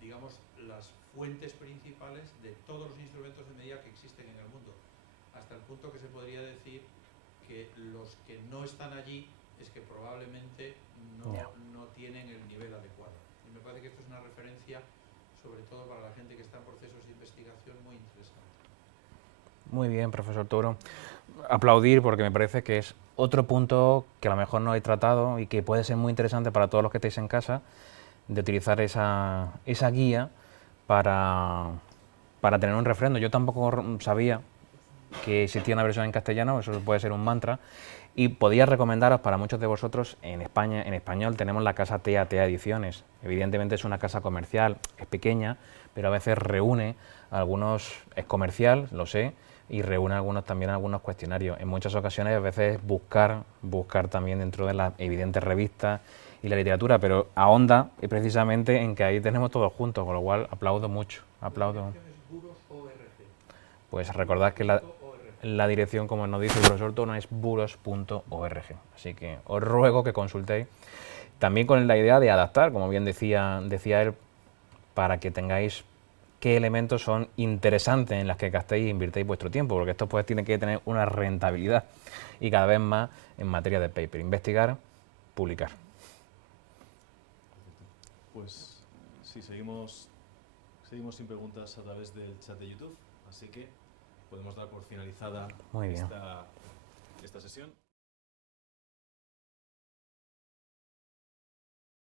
digamos, las fuentes principales de todos los instrumentos de medida que existen en el mundo, hasta el punto que se podría decir que los que no están allí es que probablemente no tienen el nivel adecuado. Y me parece que esto es una referencia, sobre todo para la gente que está en procesos de investigación, muy interesante. Muy bien, profesor Toro. Aplaudir, porque me parece que es otro punto que a lo mejor no he tratado y que puede ser muy interesante para todos los que estéis en casa, de utilizar esa guía para tener un refrendo. Yo tampoco sabía que existía una versión en castellano, eso puede ser un mantra, y podía recomendaros para muchos de vosotros, en España, en español, tenemos la casa TEA Ediciones. Evidentemente es una casa comercial, es pequeña, pero a veces reúne algunos, es comercial, lo sé, y reúne también algunos cuestionarios. En muchas ocasiones a veces buscar también dentro de las evidentes revistas y la literatura, pero ahonda precisamente en que ahí tenemos todos juntos, con lo cual aplaudo mucho, aplaudo. Pues recordad que la dirección, como nos dice el profesor Toro, es buros.org, así que os ruego que consultéis, también con la idea de adaptar, como bien decía él, para que tengáis qué elementos son interesantes en las que gastéis e invirtáis vuestro tiempo, porque esto pues tiene que tener una rentabilidad, y cada vez más en materia de paper, investigar, publicar. Pues sí, seguimos sin preguntas a través del chat de YouTube, así que podemos dar por finalizada Muy bien. esta sesión.